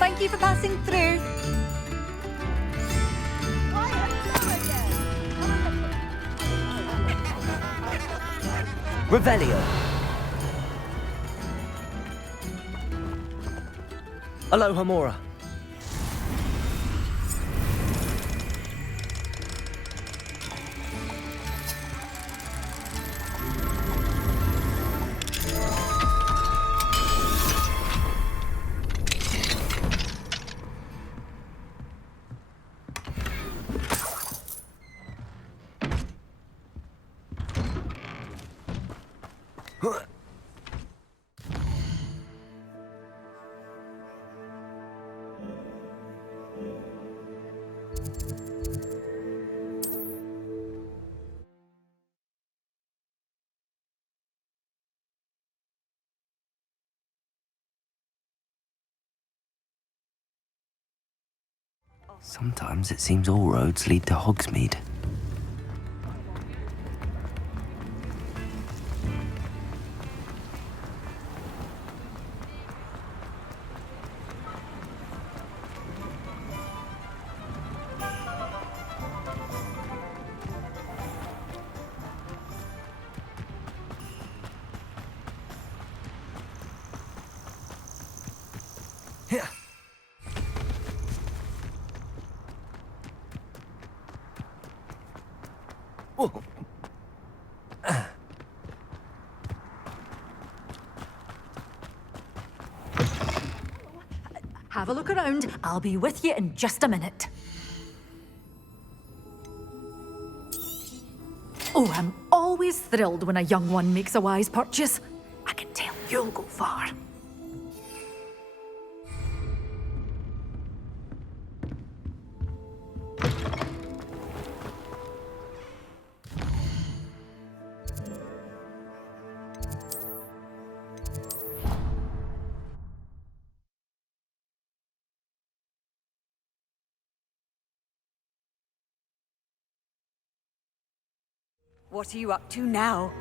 Thank you for passing through. Revelio. Aloha Mora. Sometimes it seems all roads lead to Hogsmeade. Have a look around. I'll be with you in just a minute. Oh, I'm always thrilled when a young one makes a wise purchase. I can tell you'll go far. What are you up to now?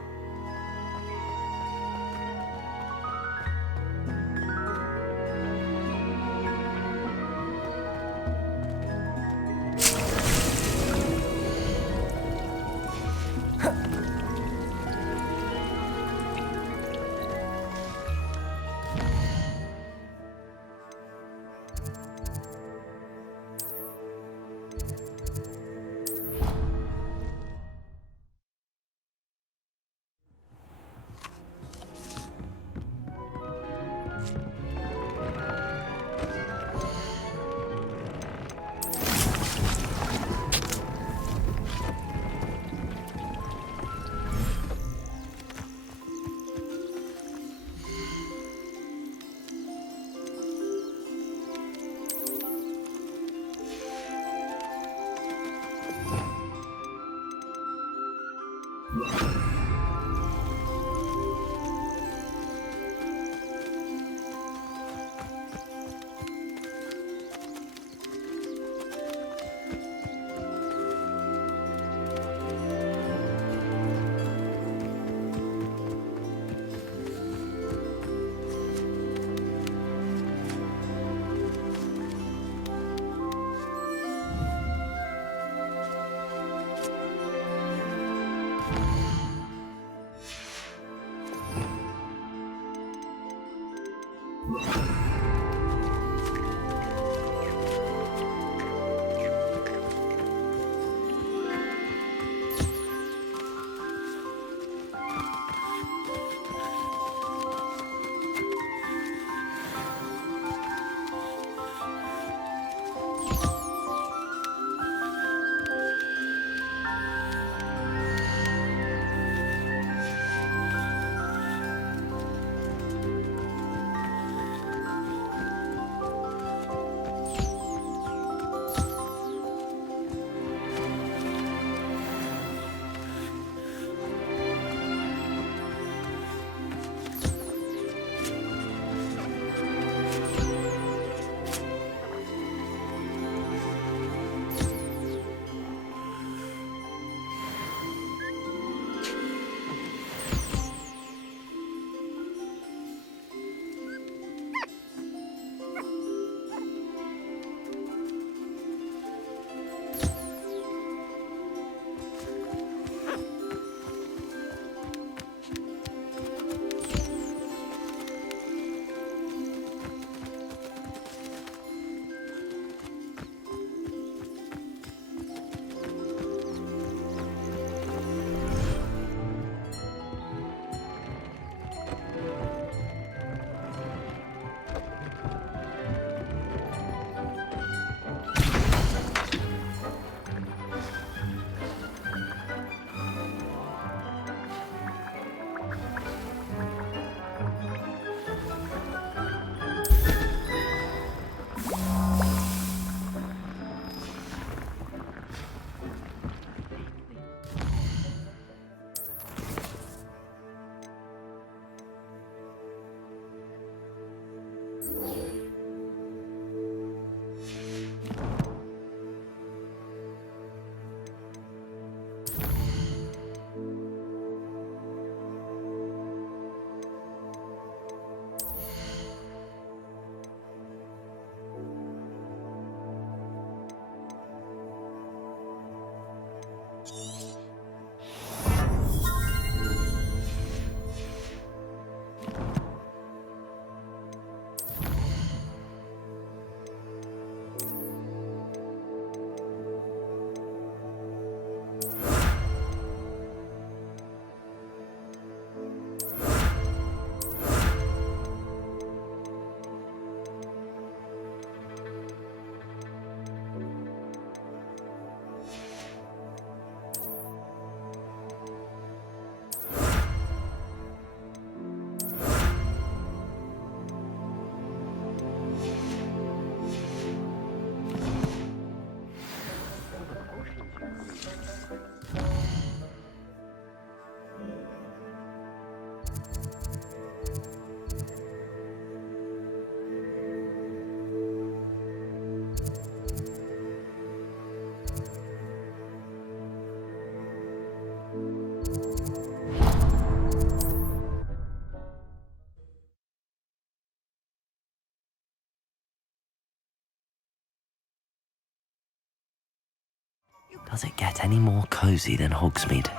Does it get any more cozy than Hogsmeade?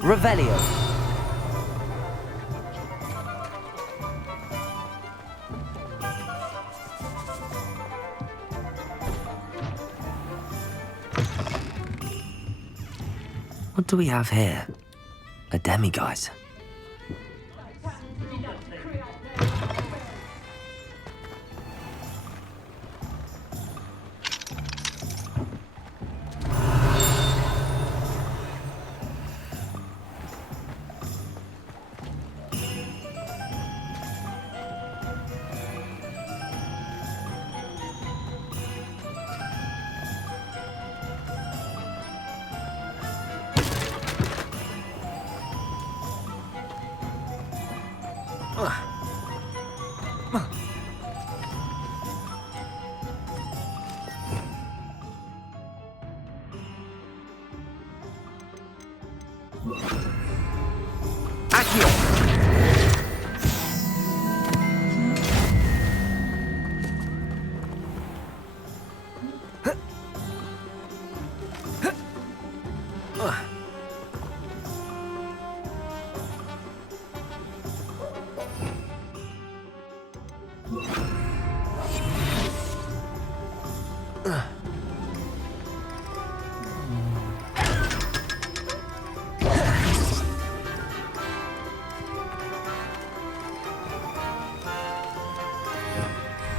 Revelio. What do we have here? A demiguise.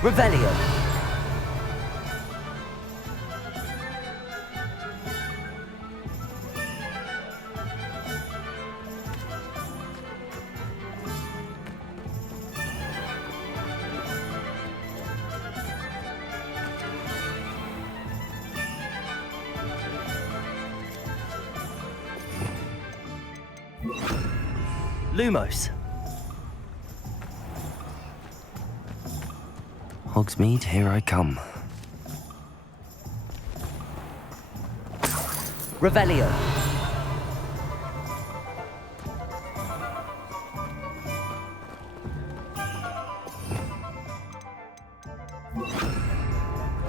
Revelio. Lumos. Hogsmeade, here I come. Revelio.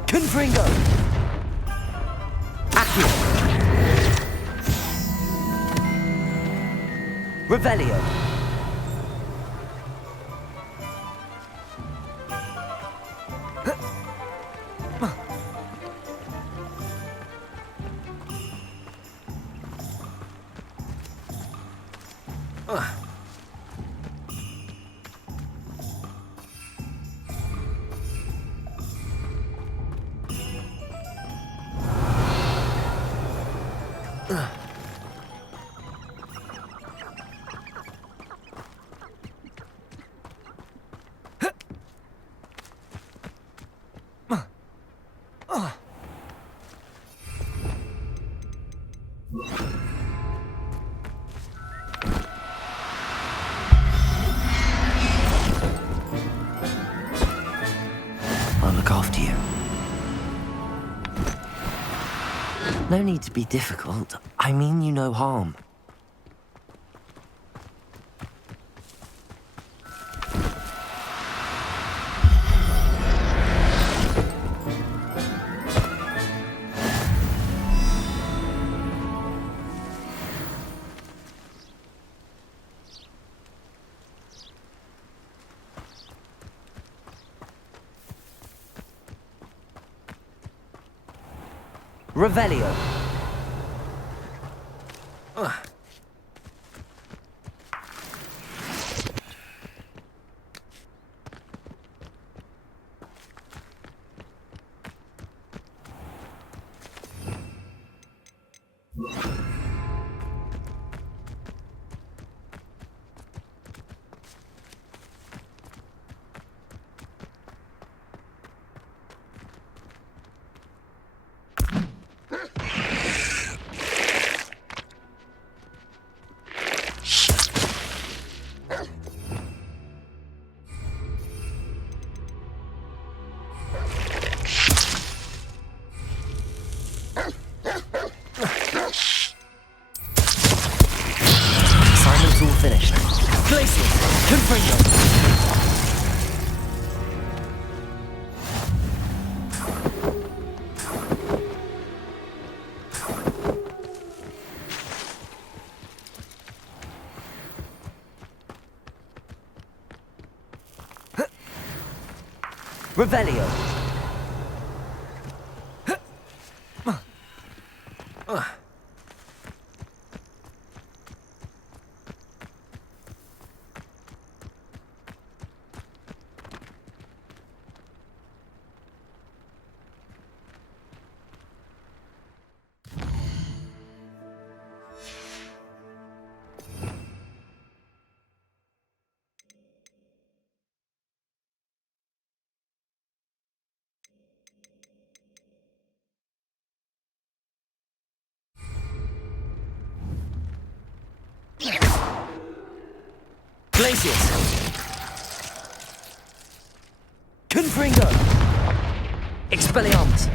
Confringo. Accio. Revelio. I'll look after you. No need to be difficult. I mean you no harm. Revelio. All finished. Glaciers, Confringo. Revelio. Glacius. Confringo. Expelliarmus.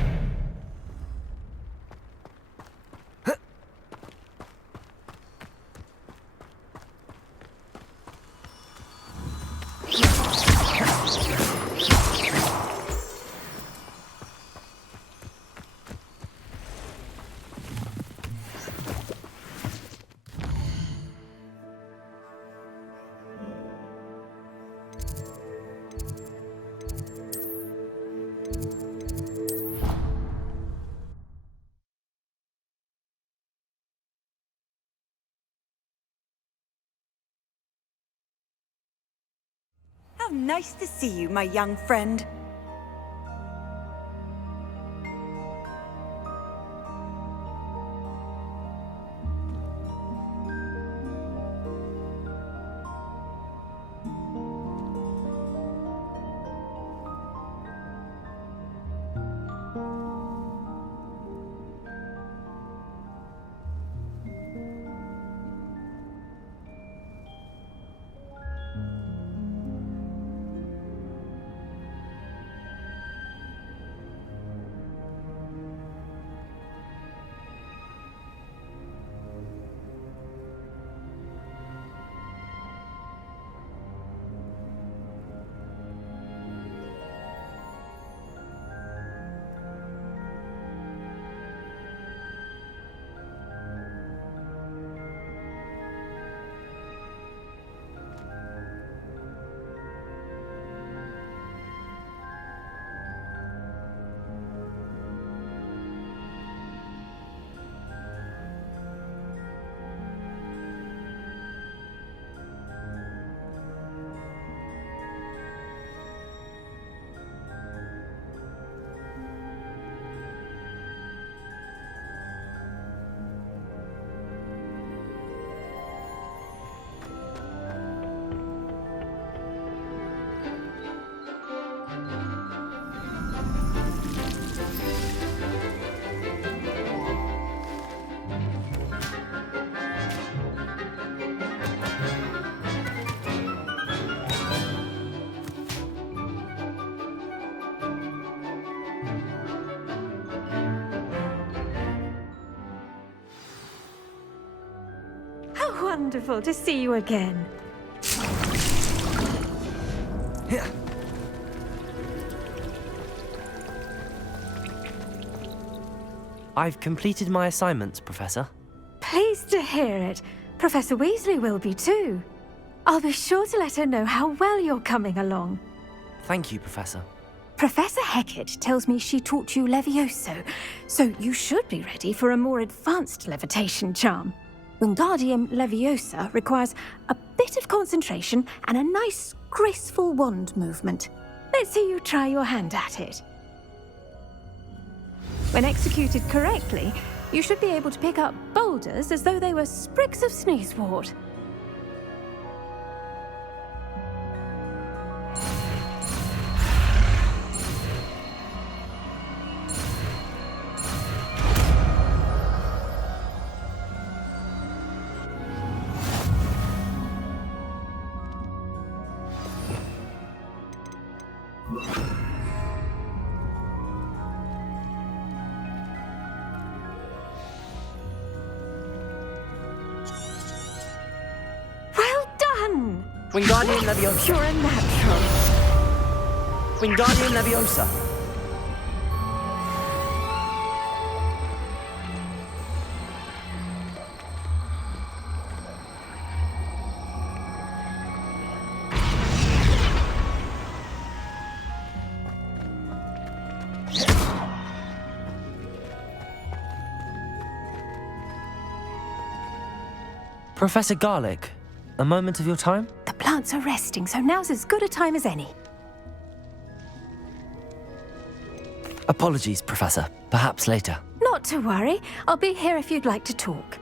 How nice to see you, my young friend. Wonderful to see you again. I've completed my assignments, Professor. Pleased to hear it. Professor Weasley will be too. I'll be sure to let her know how well you're coming along. Thank you, Professor. Professor Hecat tells me she taught you Levioso, so you should be ready for a more advanced levitation charm. Wingardium Leviosa requires a bit of concentration and a nice, graceful wand movement. Let's see you try your hand at it. When executed correctly, you should be able to pick up boulders as though they were sprigs of sneezewort. Wingardium Leviosa. You're a natural. Wingardium Leviosa. Professor Garlic, a moment of your time? The plants are resting, so now's as good a time as any. Apologies, Professor. Perhaps later. Not to worry. I'll be here if you'd like to talk.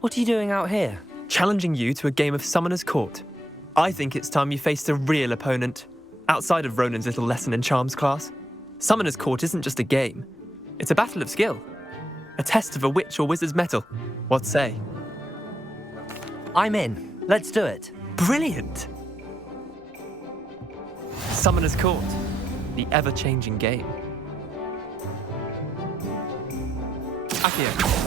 What are you doing out here? Challenging you to a game of Summoner's Court. I think it's time you faced a real opponent, outside of Ronan's little lesson in charms class. Summoner's Court isn't just a game. It's a battle of skill. A test of a witch or wizard's mettle. What say? I'm in. Let's do it. Brilliant! Summoner's Court. The ever-changing game. Accio.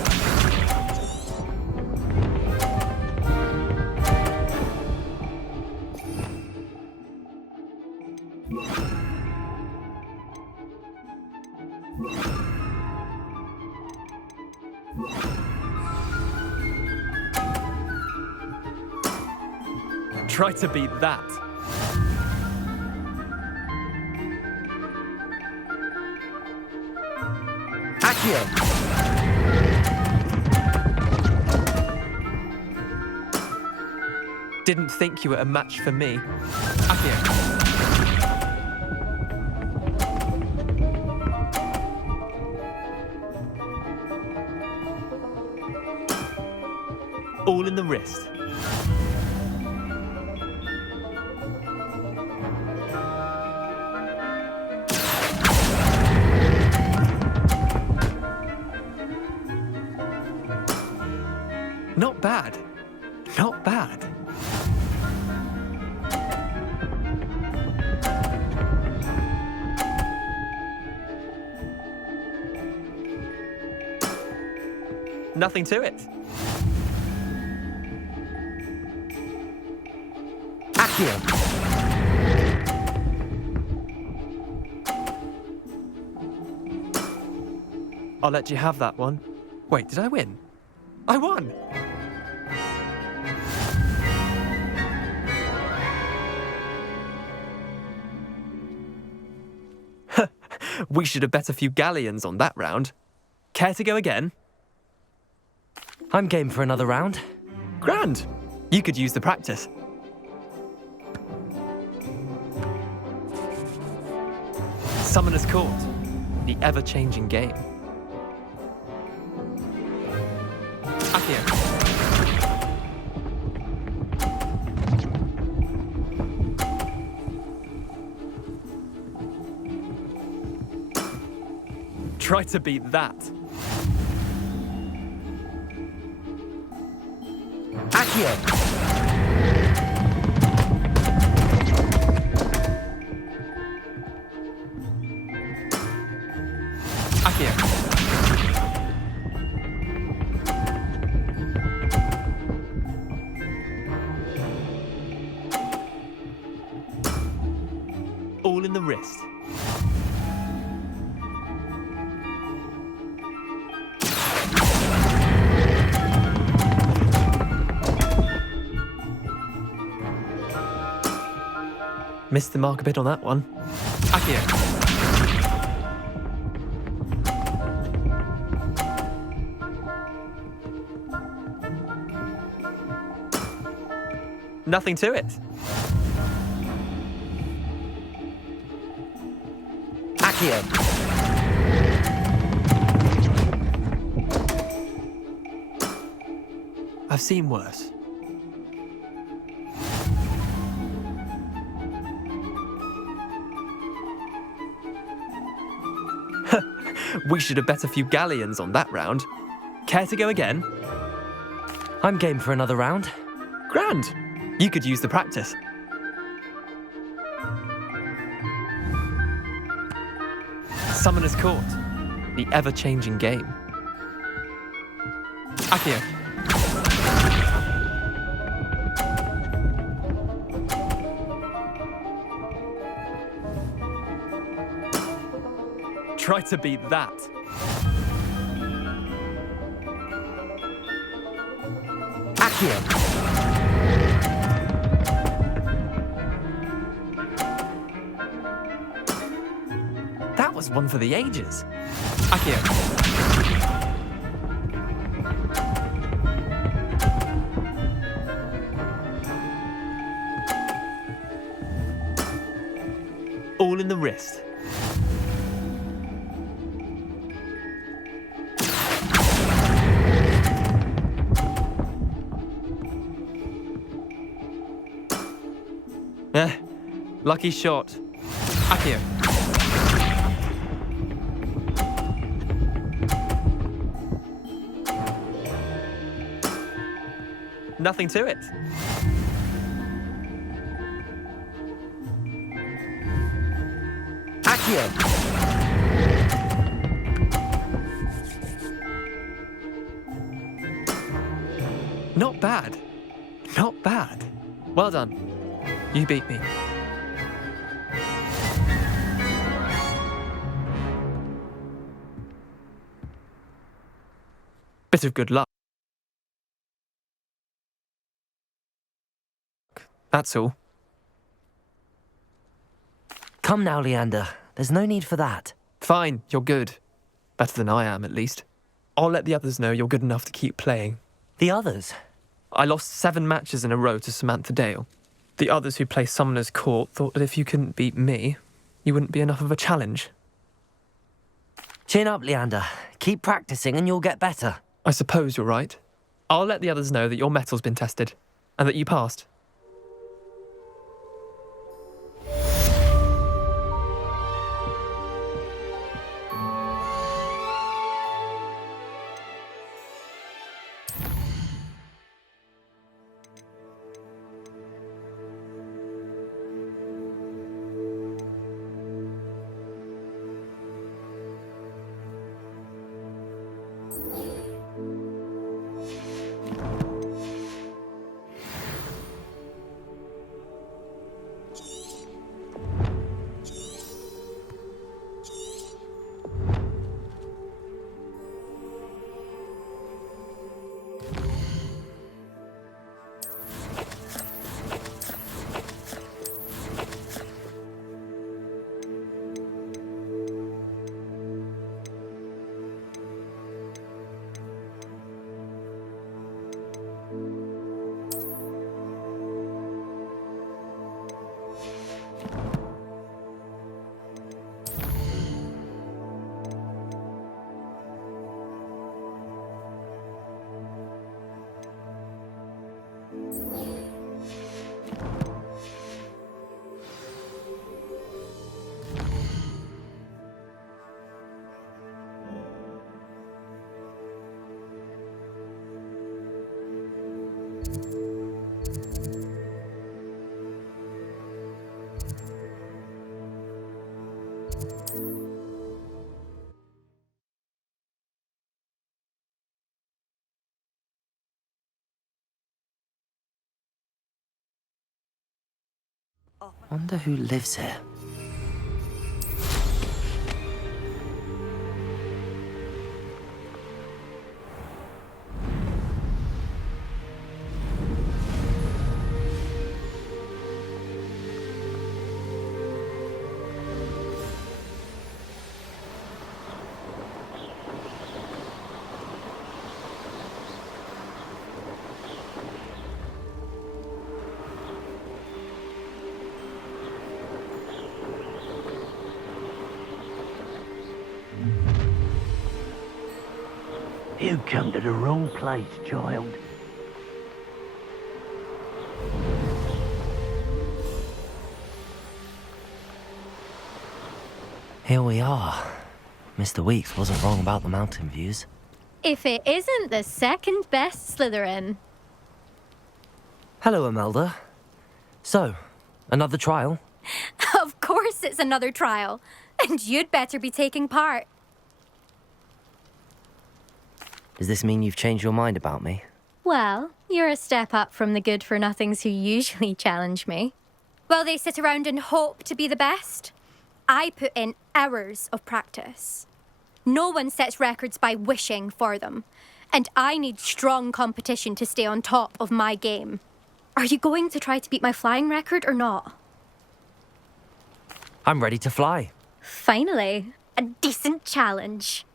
Try to beat that. Accio! Didn't think you were a match for me. Accio. All in the wrist. Not bad. Not bad. Nothing to it. Accio! I'll let you have that one. Wait, did I win? I won! We should have bet a few galleons on that round. Care to go again? I'm game for another round. Grand! You could use the practice. Summoner's Court. The ever-changing game. Accio. Try to beat that. Accio! Accio. All in the wrist. Missed the mark a bit on that one. Accio. Nothing to it. Accio! I've seen worse. We should have bet a few galleons on that round. Care to go again? I'm game for another round. Grand. You could use the practice. Summoner's Court. The ever-changing game. Accio. Try to beat that. Accio. That was one for the ages. Accio. All in the wrist. Lucky shot. Accio. Nothing to it. Accio. Not bad. Not bad. Well done. You beat me. Bit of good luck. That's all. Come now, Leander. There's no need for that. Fine, you're good. Better than I am, at least. I'll let the others know you're good enough to keep playing. The others? I lost 7 matches in a row to Samantha Dale. The others who play Summoner's Court thought that if you couldn't beat me, you wouldn't be enough of a challenge. Chin up, Leander. Keep practicing and you'll get better. I suppose you're right. I'll let the others know that your metal's been tested, and that you passed. Wonder who lives here. You come to the wrong place, child. Here we are. Mr. Weeks wasn't wrong about the mountain views. If it isn't the second best Slytherin. Hello, Imelda. So, another trial? Of course it's another trial. And you'd better be taking part. Does this mean you've changed your mind about me? Well, you're a step up from the good-for-nothings who usually challenge me. While they sit around and hope to be the best, I put in hours of practice. No one sets records by wishing for them, and I need strong competition to stay on top of my game. Are you going to try to beat my flying record or not? I'm ready to fly. Finally, a decent challenge.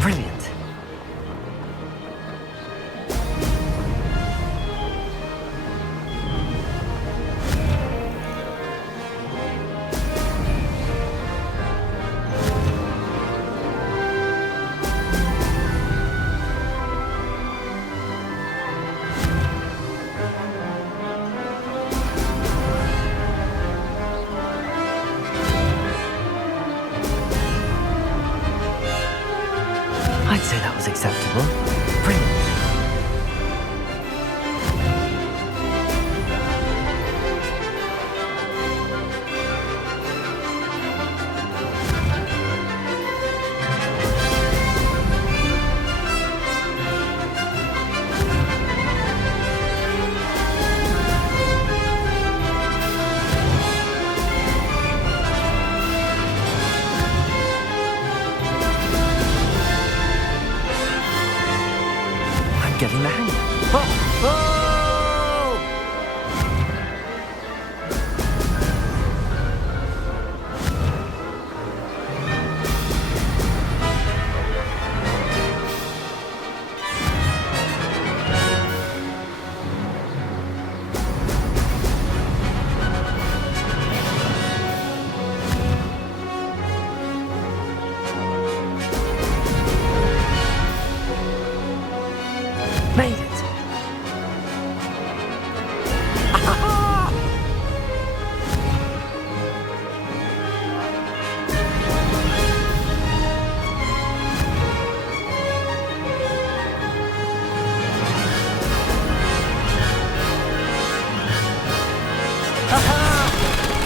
Brilliant. I'd say that was acceptable. Brilliant. Getting the hang. Oh! Oh! Made it.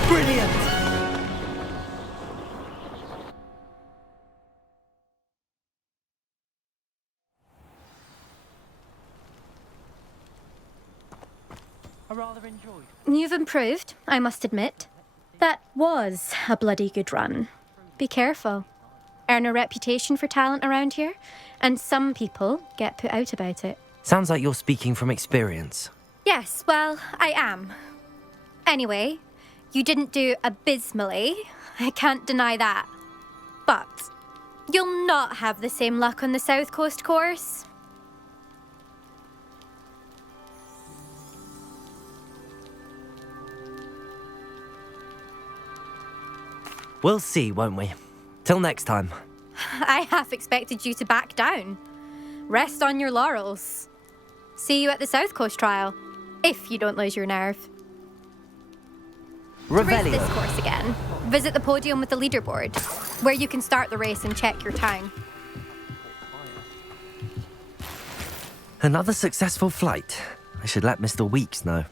Brilliant. I rather enjoyed. You've improved, I must admit. That was a bloody good run. Be careful. Earn a reputation for talent around here, and some people get put out about it. Sounds like you're speaking from experience. Yes, well, I am. Anyway, you didn't do abysmally. I can't deny that. But you'll not have the same luck on the South Coast course. We'll see, won't we? Till next time. I half expected you to back down. Rest on your laurels. See you at the South Coast trial, if you don't lose your nerve. To race Revelio. this course again, visit the podium with the leaderboard, where you can start the race and check your time. Another successful flight. I should let Mr. Weeks know.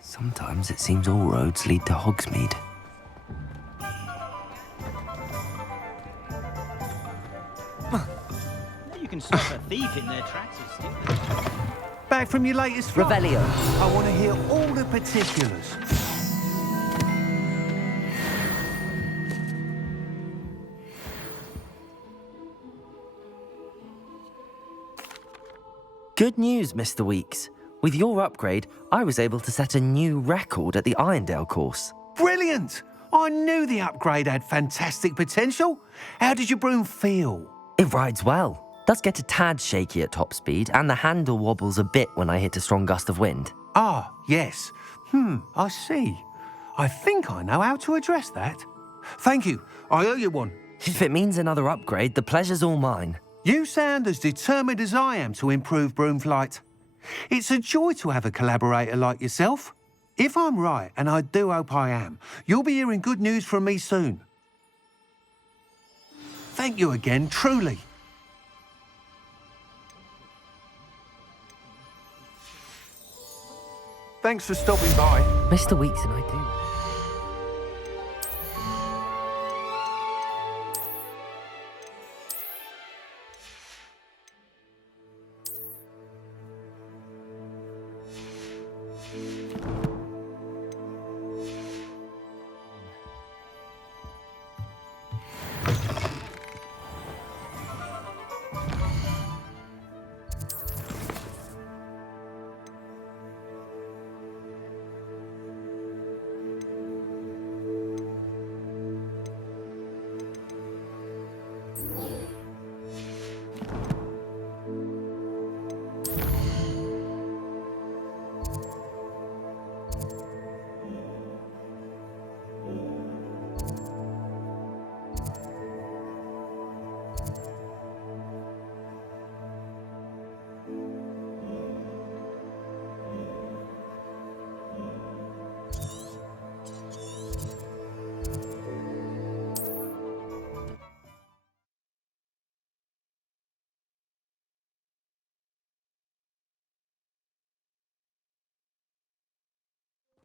Sometimes it seems all roads lead to Hogsmeade. You can stop a thief in their tracks, it's stupid. Back from your latest flight? Revelio. I want to hear all the particulars. Good news, Mr. Weeks. With your upgrade, I was able to set a new record at the Irondale course. Brilliant! I knew the upgrade had fantastic potential. How did your broom feel? It rides well. Does get a tad shaky at top speed, and the handle wobbles a bit when I hit a strong gust of wind. Ah, yes. I see. I think I know how to address that. Thank you. I owe you one. If it means another upgrade, the pleasure's all mine. You sound as determined as I am to improve broom flight. It's a joy to have a collaborator like yourself. If I'm right, and I do hope I am, you'll be hearing good news from me soon. Thank you again, truly. Thanks for stopping by. Mr. Weeks and I do.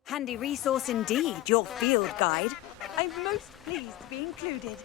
Handy resource indeed, your field guide. I'm most pleased to be included.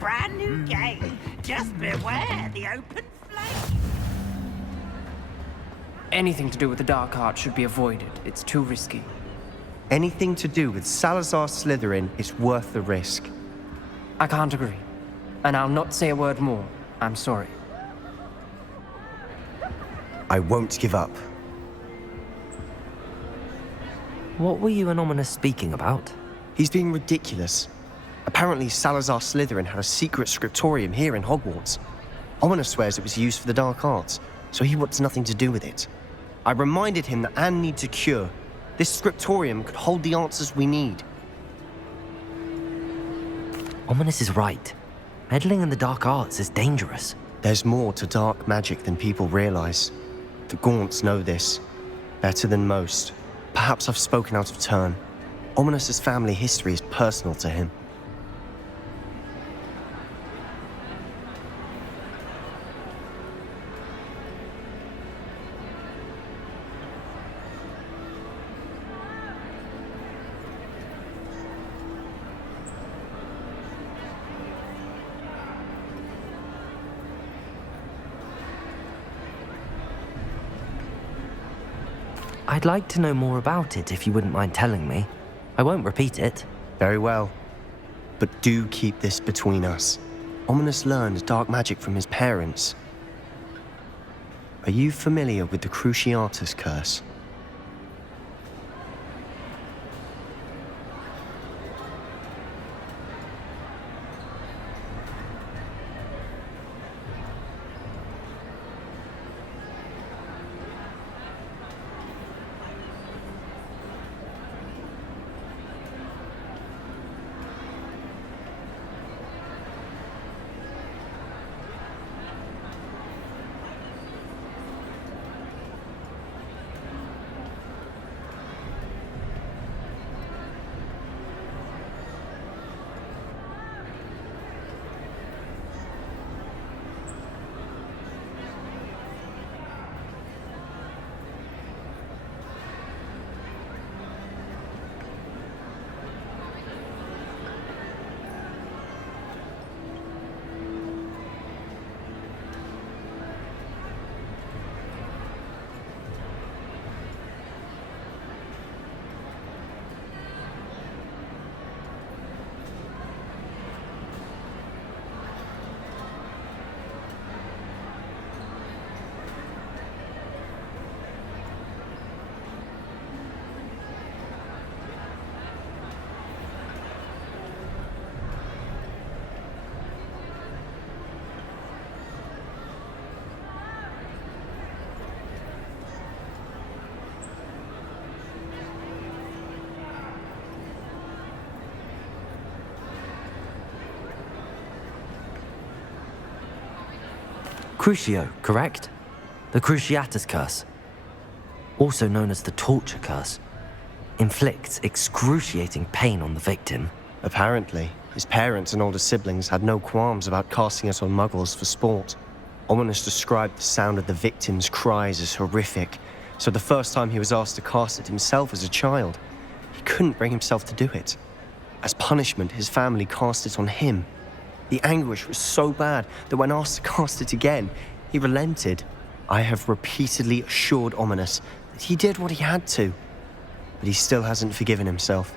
Brand new game. Just beware the open flame. Anything to do with the dark art should be avoided. It's too risky. Anything to do with Salazar Slytherin is worth the risk. I can't agree. And I'll not say a word more. I'm sorry. I won't give up. What were you and Ominous speaking about? He's being ridiculous. Apparently, Salazar Slytherin had a secret scriptorium here in Hogwarts. Ominous swears it was used for the dark arts, so he wants nothing to do with it. I reminded him that Anne needs a cure. This scriptorium could hold the answers we need. Ominous is right. Meddling in the dark arts is dangerous. There's more to dark magic than people realize. The Gaunts know this. Better than most. Perhaps I've spoken out of turn. Ominous's family history is personal to him. I'd like to know more about it if you wouldn't mind telling me. I won't repeat it. Very well. But do keep this between us. Ominous learned dark magic from his parents. Are you familiar with the Cruciatus curse? Crucio, correct? The Cruciatus curse, also known as the torture curse, inflicts excruciating pain on the victim. Apparently, his parents and older siblings had no qualms about casting it on muggles for sport. Ominous described the sound of the victim's cries as horrific, so the first time he was asked to cast it himself as a child, he couldn't bring himself to do it. As punishment, his family cast it on him. The anguish was so bad that when asked to cast it again, he relented. I have repeatedly assured Ominous that he did what he had to, but he still hasn't forgiven himself.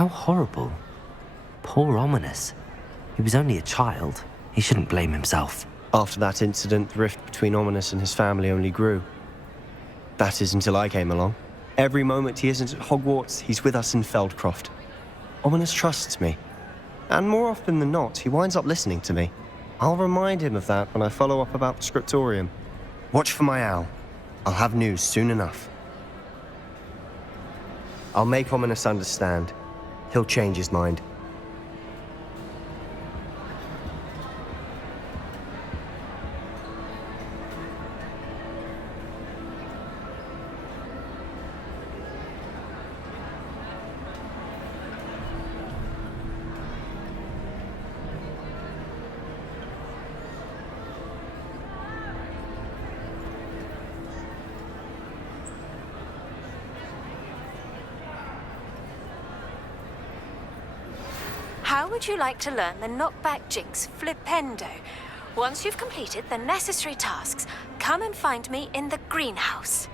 How horrible. Poor Ominous. He was only a child. He shouldn't blame himself. After that incident, the rift between Ominous and his family only grew. That is until I came along. Every moment he isn't at Hogwarts, he's with us in Feldcroft. Ominous trusts me. And more often than not, he winds up listening to me. I'll remind him of that when I follow up about the scriptorium. Watch for my owl. I'll have news soon enough. I'll make Ominous understand. He'll change his mind. How would you like to learn the knockback jinx flipendo? Once you've completed the necessary tasks, come and find me in the greenhouse.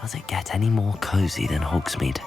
Does it get any more cozy than Hogsmeade?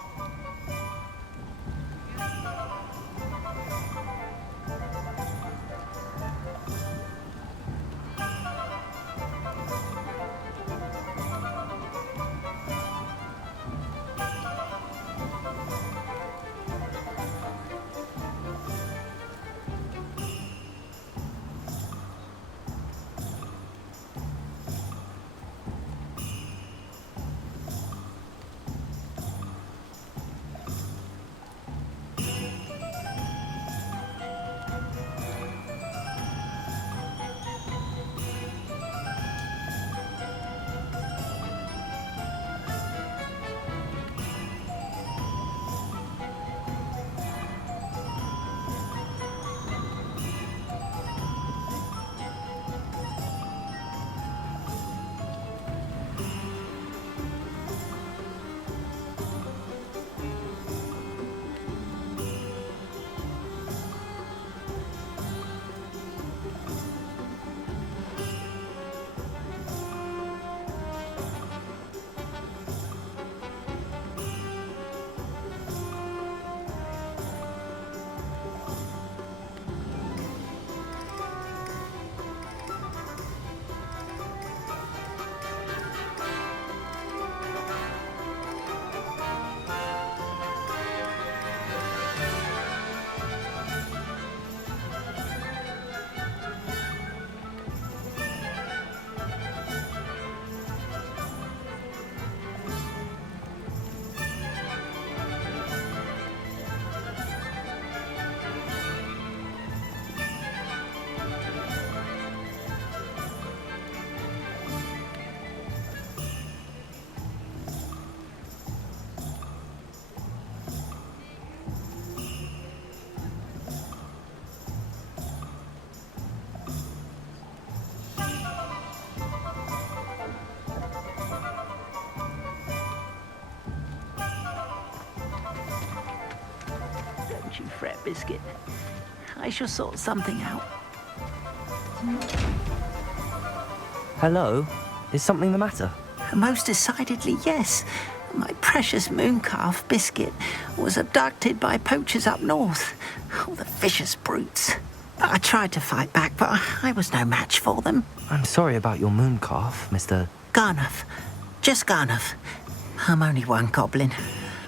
fret, Biscuit. I shall sort something out. Hello? Is something the matter? Most decidedly, yes. My precious mooncalf, Biscuit, was abducted by poachers up north. Oh, the vicious brutes. I tried to fight back, but I was no match for them. I'm sorry about your mooncalf, Mr. Garnuff. Just Garnuff. I'm only one goblin.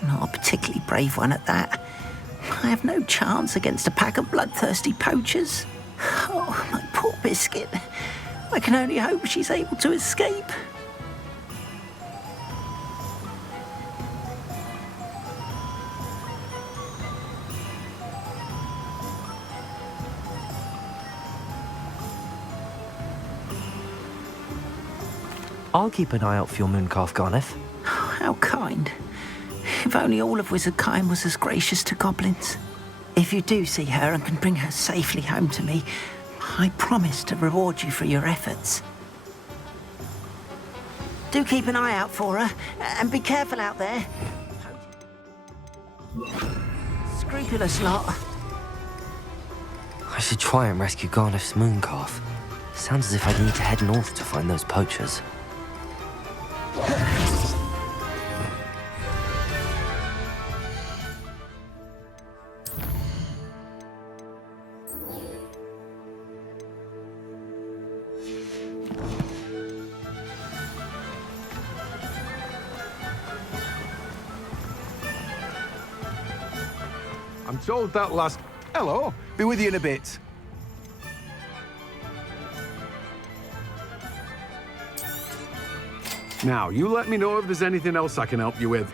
Not a particularly brave one at that. I have no chance against a pack of bloodthirsty poachers. Oh, my poor Biscuit. I can only hope she's able to escape. I'll keep an eye out for your mooncalf, Garneth. How kind. If only all of Wizardkind was as gracious to goblins. If you do see her and can bring her safely home to me, I promise to reward you for your efforts. Do keep an eye out for her, and be careful out there. Scrupulous lot. I should try and rescue Garneth's mooncalf. Sounds as if I'd need to head north to find those poachers. I'm told that last... Hello, be with you in a bit. Now, you let me know if there's anything else I can help you with.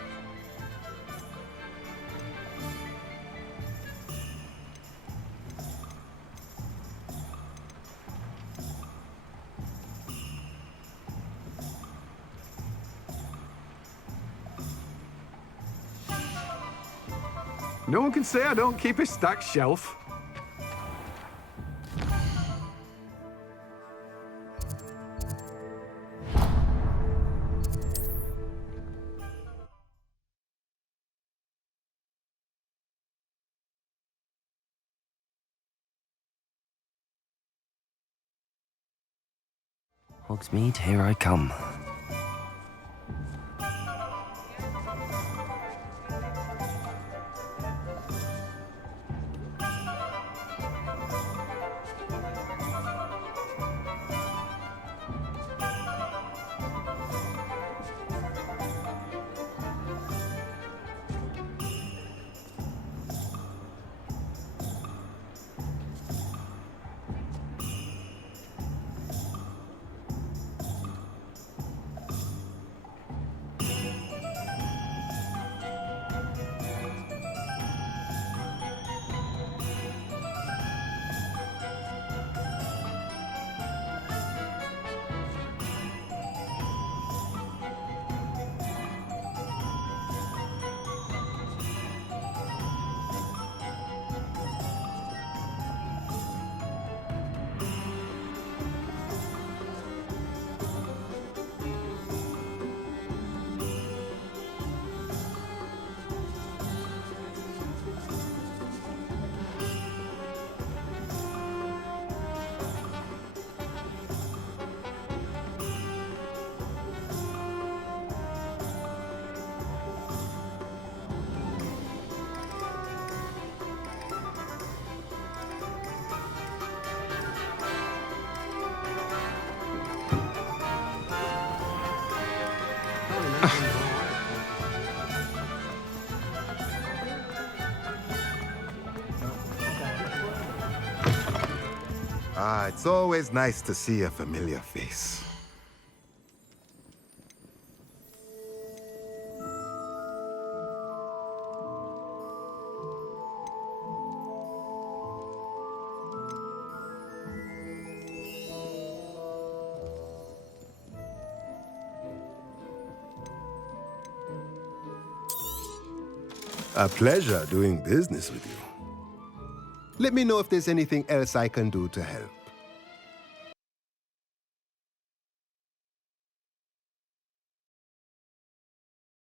No one can say I don't keep a stacked shelf. Hogsmeade, here I come. Ah, it's always nice to see a familiar face. A pleasure doing business with you. Let me know if there's anything else I can do to help.